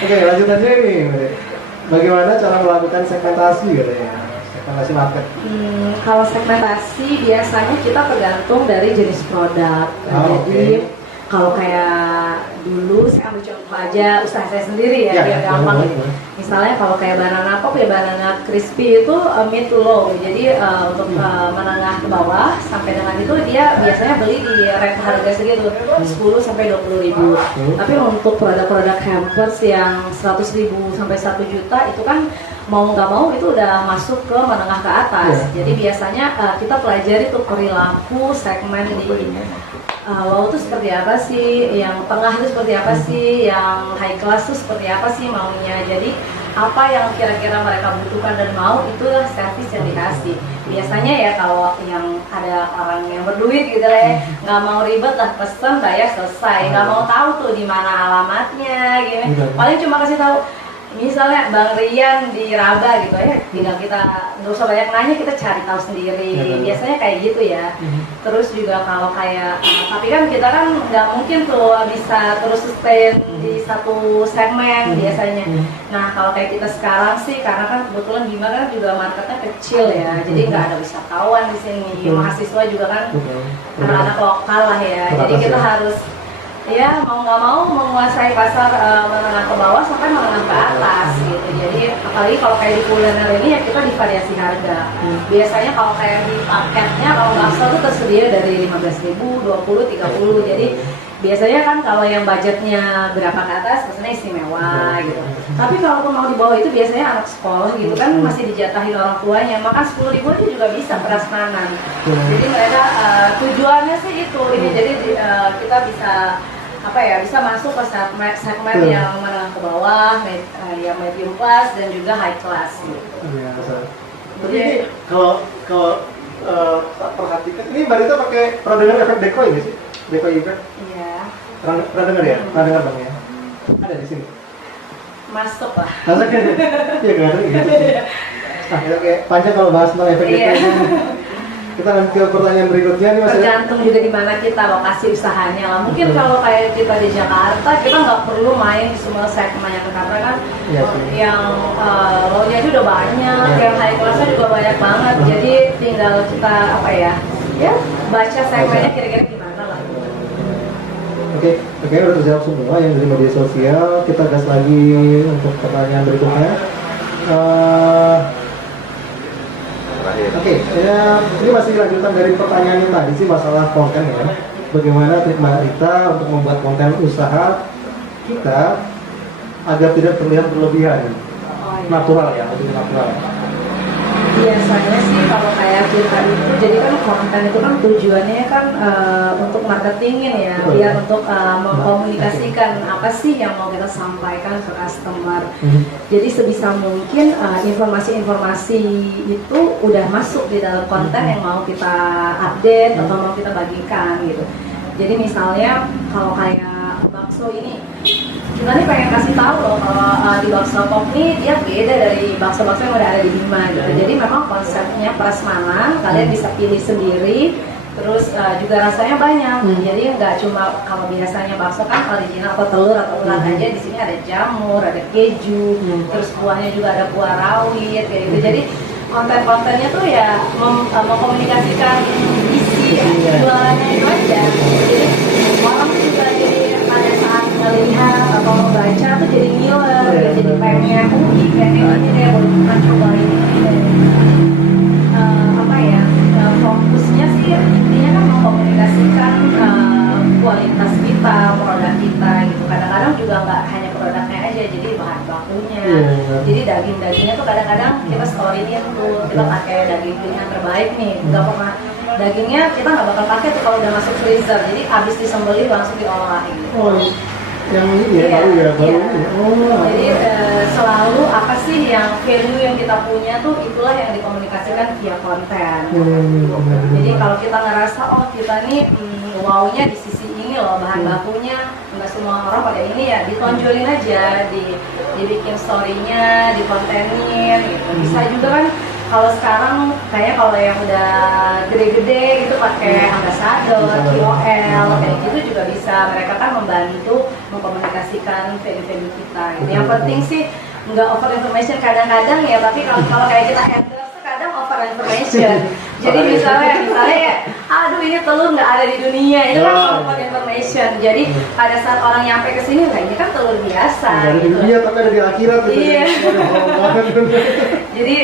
Oke, lanjutannya ini. Bagaimana cara melakukan segmentasi katanya? Segmentasi market. Kalau segmentasi biasanya kita tergantung dari jenis produk. Jadi kalau kayak dulu saya ambil contoh aja usaha saya sendiri ya, biar gampang gitu. Misalnya kalau kayak banana pop ya banana crispy itu mid to low, jadi untuk menengah ke bawah sampai dengan itu dia biasanya beli di rate harga segitu 10 sampai 20 ribu. Tapi untuk produk-produk hampers yang 100 ribu sampai 1 juta itu kan mau nggak mau itu udah masuk ke menengah ke atas. Jadi biasanya kita pelajari tuh perilaku segmen di low itu seperti apa sih, yang tengah itu seperti apa sih, yang high class itu seperti apa sih maunya. Jadi apa yang kira-kira mereka butuhkan dan mau itulah servis yang dikasih. Biasanya ya kalau yang ada orang yang berduit gitu lah, nggak mau ribet lah, pesen bayar selesai, nggak mau tahu tuh di mana alamatnya, gini. Paling cuma kasih tahu. Misalnya Bang Rian di Raba gitu ya, tinggal kita nggak usah banyak nanya, kita cari tahu sendiri. Biasanya kayak gitu ya. Terus juga kalau kayak, tapi kan kita kan nggak mungkin tuh bisa terus sustain di satu segmen biasanya. Nah kalau kayak kita sekarang sih, karena kan kebetulan Bima kan juga marketnya kecil ya, jadi nggak ada wisatawan di sini, mahasiswa juga kan anak-anak lokal lah ya. Jadi kita harus ya mau nggak mau menguasai pasar menengah ke bawah sampai menengah ke atas gitu. Jadi apalagi kalau kayak di kuliner ini ya kita divariasi harga. Biasanya kalau kayak di paketnya kalau bakso tuh tersedia dari 15.000, 20, 30. Jadi biasanya kan kalau yang budgetnya berapa ke atas maksudnya istimewa gitu. Tapi kalau mau di bawah itu biasanya anak sekolah gitu kan masih dijatahin orang tuanya, makan 10.000 aja juga bisa prasmanan. Jadi mereka tujuannya sih itu ini, jadi kita bisa apa ya, bisa masuk ke segmen yang menengah ke bawah, yang medium class dan juga high class gitu. Jadi ini kalau perhatikan ini Mbak Rita pakai pernah dengar efek decoy nggak sih? Decoy effect? Iya. Pernah dengar ya? Pernah dengar Bang ya? Ada di sini. Masuk lah. Masuk kan? Iya nggak ada gitu. Nah, kayak panjang kalau bahas tentang efek decoy. Kita lanjut ke pertanyaan berikutnya nih Mas. Tergantung juga di mana kita lokasi usahanya lah. Mungkin kalau kayak kita di Jakarta, kita nggak perlu main di semua segmen yang karena kan yang low-nya itu udah banyak, yang high class-nya juga banyak banget. Jadi tinggal kita apa ya baca segmennya kira-kira gimana lah. Oke, udah terjawab semua yang dari media sosial. Kita gas lagi untuk pertanyaan berikutnya. Oke, ya, ini masih lanjutan dari pertanyaan yang tadi sih, masalah konten ya. Bagaimana trik Mbak Rita untuk membuat konten usaha kita agar tidak terlihat berlebihan, natural ya, lebih natural. Biasanya sih kalau kayak kita itu, jadi kan konten itu kan tujuannya kan untuk marketingin ya, biar untuk mengkomunikasikan apa sih yang mau kita sampaikan ke customer. Jadi sebisa mungkin informasi-informasi itu udah masuk di dalam konten yang mau kita update atau mau kita bagikan gitu. Jadi misalnya kalau kayak bakso ini, kita nih pengen kasih tahu loh kalau di bakso pop nih dia beda dari bakso-bakso yang udah ada di Bima gitu. Jadi memang konsepnya prasmanan, kalian bisa pilih sendiri. Terus juga rasanya banyak. Jadi nggak cuma kalau biasanya bakso kan original atau telur atau ulat aja, di sini ada jamur, ada keju, terus kuahnya juga ada kuah rawit kayak gitu. Jadi konten-kontennya tuh ya mengkomunikasikan isi jualannya itu aja. Jadi orang tuh juga jadi pada saat melihat atau membaca tuh jadi ngiler, jadi pengen kayak ini deh, bukan coba ini deh. Apa ya, fokusnya sih intinya kan mengkomunikasikan kualitas kita, produk kita gitu. Kadang-kadang juga nggak hanya produknya aja, jadi bahan bakunya. Jadi daging-dagingnya tuh kadang-kadang kita storyin tuh, kita pakai daging pilihan terbaik nih. Nggak pernah dagingnya kita nggak bakal pakai tuh kalau udah masuk freezer. Jadi abis disembelih langsung diolah gitu. Yang ini ya, baru ya. Jadi selalu apa sih yang value yang kita punya tuh itulah yang dikomunikasikan via konten. Jadi kalau kita ngerasa oh kita nih wow-nya di sisi ini loh, bahan bakunya nggak semua orang pada ini ya, ditonjolin aja, dibikin story-nya, dikontenin gitu. Bisa juga kan kalau sekarang kayaknya kalau yang udah gede-gede itu pakai ambasador, KOL kayak gitu juga bisa. Mereka kan membantu mengkomunikasikan value-value kita gitu. Yang penting sih nggak over information kadang-kadang ya, tapi kalau kayak kita handle kadang over information. Jadi misalnya ya, aduh ini telur nggak ada di dunia, itu kan short information. Jadi pada saat orang nyampe ke sini, nah ini kan telur biasa. Nggak ada di gitu. dunia tapi ada di akhirat gitu. Iya. Ya. Jadi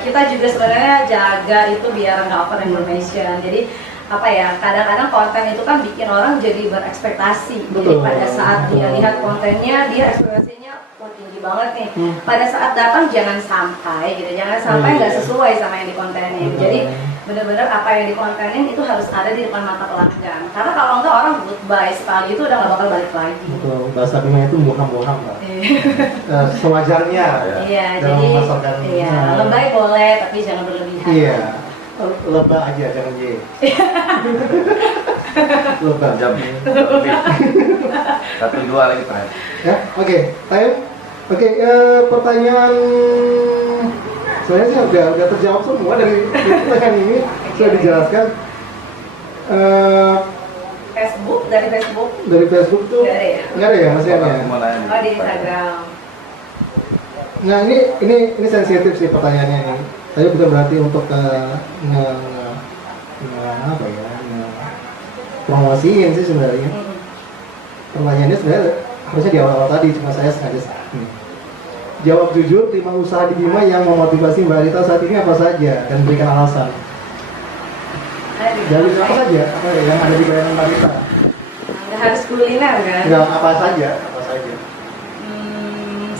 kita juga sebenarnya jaga itu biar nggak over information. Jadi apa ya, kadang-kadang konten itu kan bikin orang jadi berekspektasi. Jadi Betul. pada saat dia Betul. lihat kontennya, dia ekspektasinya tinggi banget nih. Pada saat datang jangan sampai gitu, jangan sampai nggak sesuai sama yang dikontenin. Jadi benar-benar apa yang dikontenin itu harus ada di depan mata pelanggan. Karena kalau enggak orang goodbye sekali itu udah nggak bakal balik lagi. Betul. Bahasa Bima itu bohong-bohong, Pak. Sewajarnya. Iya, dalam jadi memasarkan, lebay boleh tapi jangan berlebihan. Iya. Lebah aja, jangan Y. Lebah. jam satu dua lagi terakhir. Ya, oke. Time. Oke, pertanyaan sebenarnya sih udah terjawab semua dari pertanyaan ini sudah dijelaskan. Dari Facebook Tuh nggak ada ya masih ada ya? oh di Instagram. Nah ini sensitif sih pertanyaannya ini. Tapi bukan berarti untuk promosiin sih sebenarnya. Pertanyaannya sebenarnya harusnya di awal-awal tadi, cuma saya sengaja jawab jujur 5 usaha di Bima yang memotivasi Mbak Rita saat ini apa saja dan berikan alasan. Jadi apa saja apa yang ada di bayangan Mbak Rita? Nggak harus kuliner kan? Enggak, apa saja.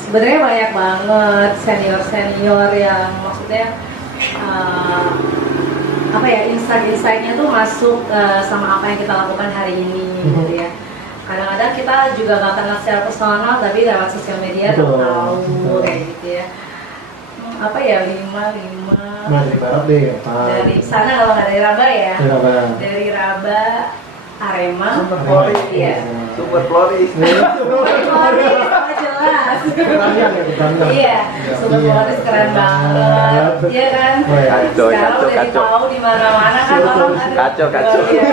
Sebenarnya banyak banget senior yang maksudnya apa ya, insight-insightnya tuh masuk sama apa yang kita lakukan hari ini gitu ya. Kadang-kadang kita juga nggak kenal secara personal tapi lewat sosial media tahu kayak gitu ya. Apa ya, 5 dari barat deh ya, dari sana kalau nggak dari Raba ya, dari Raba Arema Super Floris. Iya. Super Floris. Jelas. Iya. Iya, Super Floris keren banget. Iya kan? Kacau, Sekarang kacau, udah kacau. tahu di mana-mana kan orang ada. Kacau. Iya.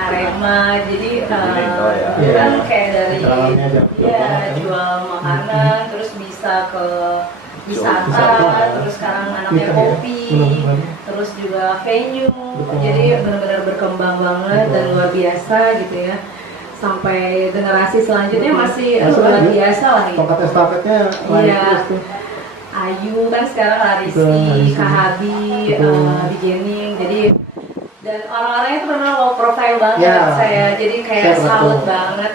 Arema, jadi ya. kan kayak dari Jualannya jual makanan, terus bisa ke wisata, terus sekarang anaknya kopi, terus juga venue, jadi benar-benar berkembang banget dan luar biasa gitu ya. Sampai generasi selanjutnya masih luar biasa lah gitu. Tongkat estafetnya Iya. Ayu kan sekarang Larisi, Kak Habi, di Jening, jadi dan orang-orangnya itu benar low profile banget saya, jadi kayak salut banget.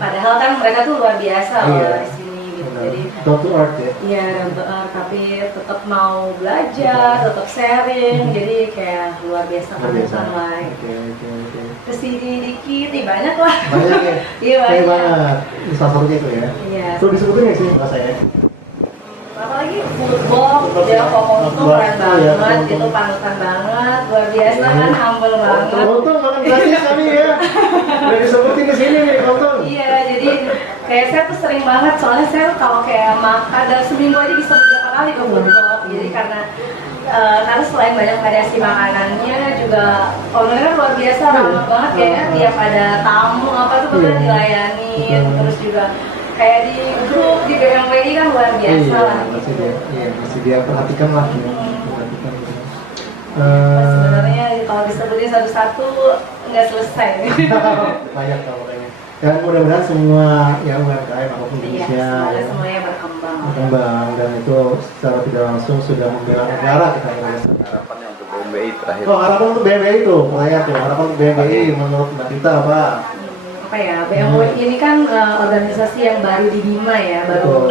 Padahal kan mereka tuh luar biasa loh di sini gitu. Jadi down to earth ya. iya, tapi tetap mau belajar, tetap sharing, jadi kayak luar biasa banget lah. Oke. Kesini dikit, banyak lah. Banyak ya. Iya Kayak banyak. banget. Ini salah satunya itu ya. Iya. Tuh disebutin nggak sih bahasanya? Apalagi football, dia Kokong tuh keren banget, itu panutan banget, luar biasa kan, humble banget. Untung makan gratis kami ya. Udah disebutin di sini nih, untung. Iya, jadi kayak saya tuh sering banget, soalnya saya kalau kayak makan dalam seminggu aja bisa beberapa kali ke football. Jadi karena selain banyak variasi makanannya juga ownernya luar biasa, ramah banget kayaknya tiap ada tamu apa tuh bener dilayani, terus juga kayak di grup di BMWI kan luar biasa lah. Masih dia perhatikan lah. Perhatikan. Sebenarnya kalau disebutin satu-satu nggak selesai. Banyak kalau kayaknya. Dan mudah-mudahan semua ya UMKM apapun jenisnya Semoga semuanya berkembang dan itu secara tidak langsung sudah membela negara kita merasa. Harapannya untuk BMWI terakhir. Harapan untuk BMWI itu, pertanyaan tuh, harapan untuk BMWI menurut Mbak Rita apa? Apa ya, BMWI ini kan organisasi yang baru di Bima ya, baru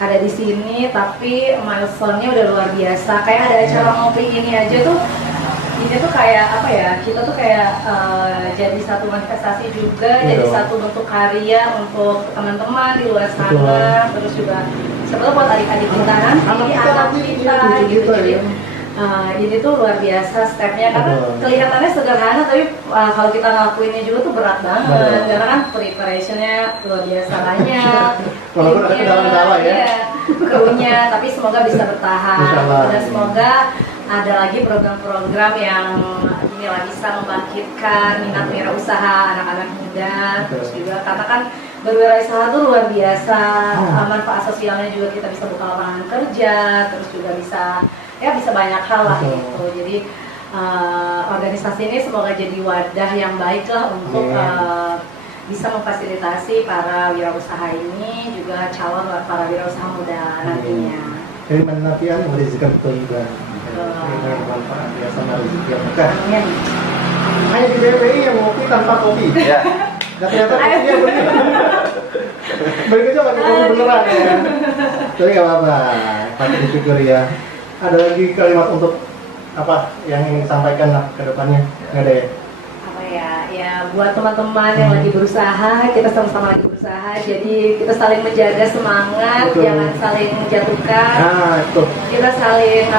ada di sini, tapi milestone-nya udah luar biasa. Kayak ada acara ngopi ini aja tuh, ini tuh kayak apa ya, kita tuh kayak jadi satu manifestasi juga, jadi satu bentuk karya untuk teman-teman di luar sana, terus juga sebetulnya buat adik-adik kita nanti, anak kita gitu. Jadi ini tuh luar biasa stepnya, karena kelihatannya sederhana tapi kalau kita ngelakuinnya juga tuh berat banget, karena kan preparationnya luar biasa banyak. Walaupun ada kendala-kendala ya. Krunya, tapi semoga bisa bertahan dan semoga ada lagi program-program yang inilah bisa membangkitkan minat wirausaha anak-anak muda, terus juga karena kan berwirausaha tuh luar biasa. Manfaat sosialnya juga kita bisa buka lapangan kerja, terus juga bisa bisa banyak hal lah Betul. gitu. Jadi organisasi ini semoga jadi wadah yang baik lah untuk bisa memfasilitasi para wirausaha ini, juga calon para wirausaha muda nantinya. Jadi menafian merizkan toyiban. Ini bermanfaat ya sama rezeki yang berkah. Amin. Hanya di BPI yang ngopi tanpa kopi. Ya. Gak ternyata kopinya bener. Begitu juga kan kopi beneran ya. Tapi gak apa-apa, patut disyukuri ya. Ada lagi kalimat untuk apa yang ingin disampaikan lah ke depannya? Nggak ada ya? Apa ya buat teman-teman yang lagi berusaha, kita sama-sama lagi berusaha, jadi kita saling menjaga semangat, Betul. jangan saling menjatuhkan. Nah, itu. Kita saling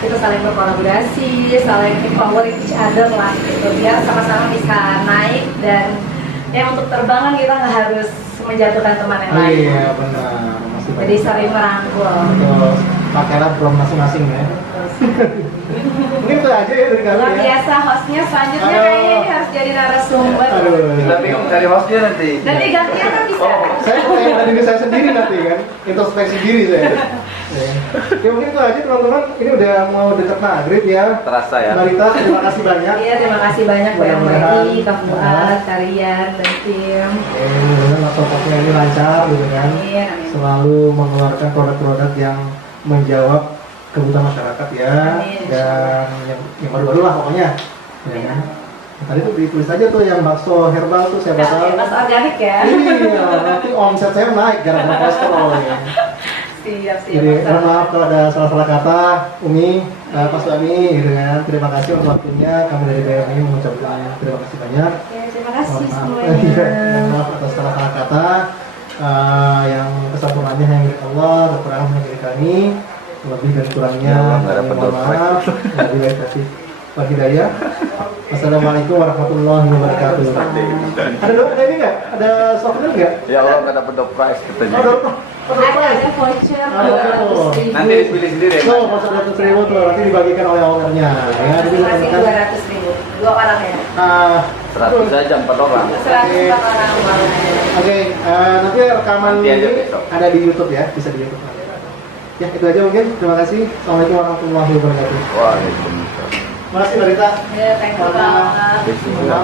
kita saling berkolaborasi, saling empowering each other lah gitu, biar sama-sama bisa naik. Dan untuk terbangan kita nggak harus menjatuhkan teman yang lain. Iya, benar. Masih Jadi banyak. saling merangkul. Betul. Pakailah from masing-masing ya. Mungkin itu aja ya dari kami Luar ya. biasa, hostnya selanjutnya Aduh. kayaknya ini harus jadi narasumber. Aduh. Kita bingung cari hostnya nanti. Nanti gantian kan bisa. Saya kayak dari diri saya sendiri nanti kan, introspeksi diri saya. Ya mungkin itu aja teman-teman, ini udah mau dekat maghrib ya. Terasa ya. Marita, terima kasih banyak. Iya, terima kasih banyak Mbak Mudah-mudahan. Mei, Kak Fuad, Karian, dan tim. Mudah-mudahan laptopnya ini lancar gitu kan. Amin, amin. Selalu mengeluarkan produk-produk yang menjawab kebutuhan masyarakat ya. Amin, Dan yang baru-baru lah pokoknya. Ya kan? Tadi tuh ditulis aja tuh yang bakso herbal tuh siapa tahu. Mas organik ya. Iya, nanti omset saya naik gara-gara kolesterol ya. Siap. Jadi mohon maaf kalau ada salah-salah kata, Umi, Pak Suami, gitu kan. Terima kasih untuk waktunya. Kami dari BMI mengucapkan terima kasih banyak. Ya, terima kasih Mohon maaf, semuanya. Mohon maaf atas salah-salah kata. Yang kesempurnaannya hanya dari Allah, kekurangan hanya dari kami. Lebih dan kurangnya, Ya Allah, nggak kami dapat mohon door maaf. Wabillahi taufiq wal hidayah. Wassalamualaikum warahmatullahi wabarakatuh. Ada ini nggak? Ada souvenir nggak? Ya Allah nggak dapat door prize katanya. Ada voucher Ada. 200.000. Nanti dipilih sendiri ya. Tuh, pas ada 100.000 tuh, nanti dibagikan oleh ownernya. Ya, jadi Masih teman-teman. 200.000. Dua orang ya. 100 saja 4 orang. 100 orang boleh. Oke, nanti rekaman Nanti aja ini besok. ada di YouTube ya, bisa di YouTube. Ya, itu aja mungkin. Terima kasih. Assalamualaikum warahmatullahi wabarakatuh. Waalaikumsalam. Terima kasih, Barita. Ya, thank you banget. Bismillah.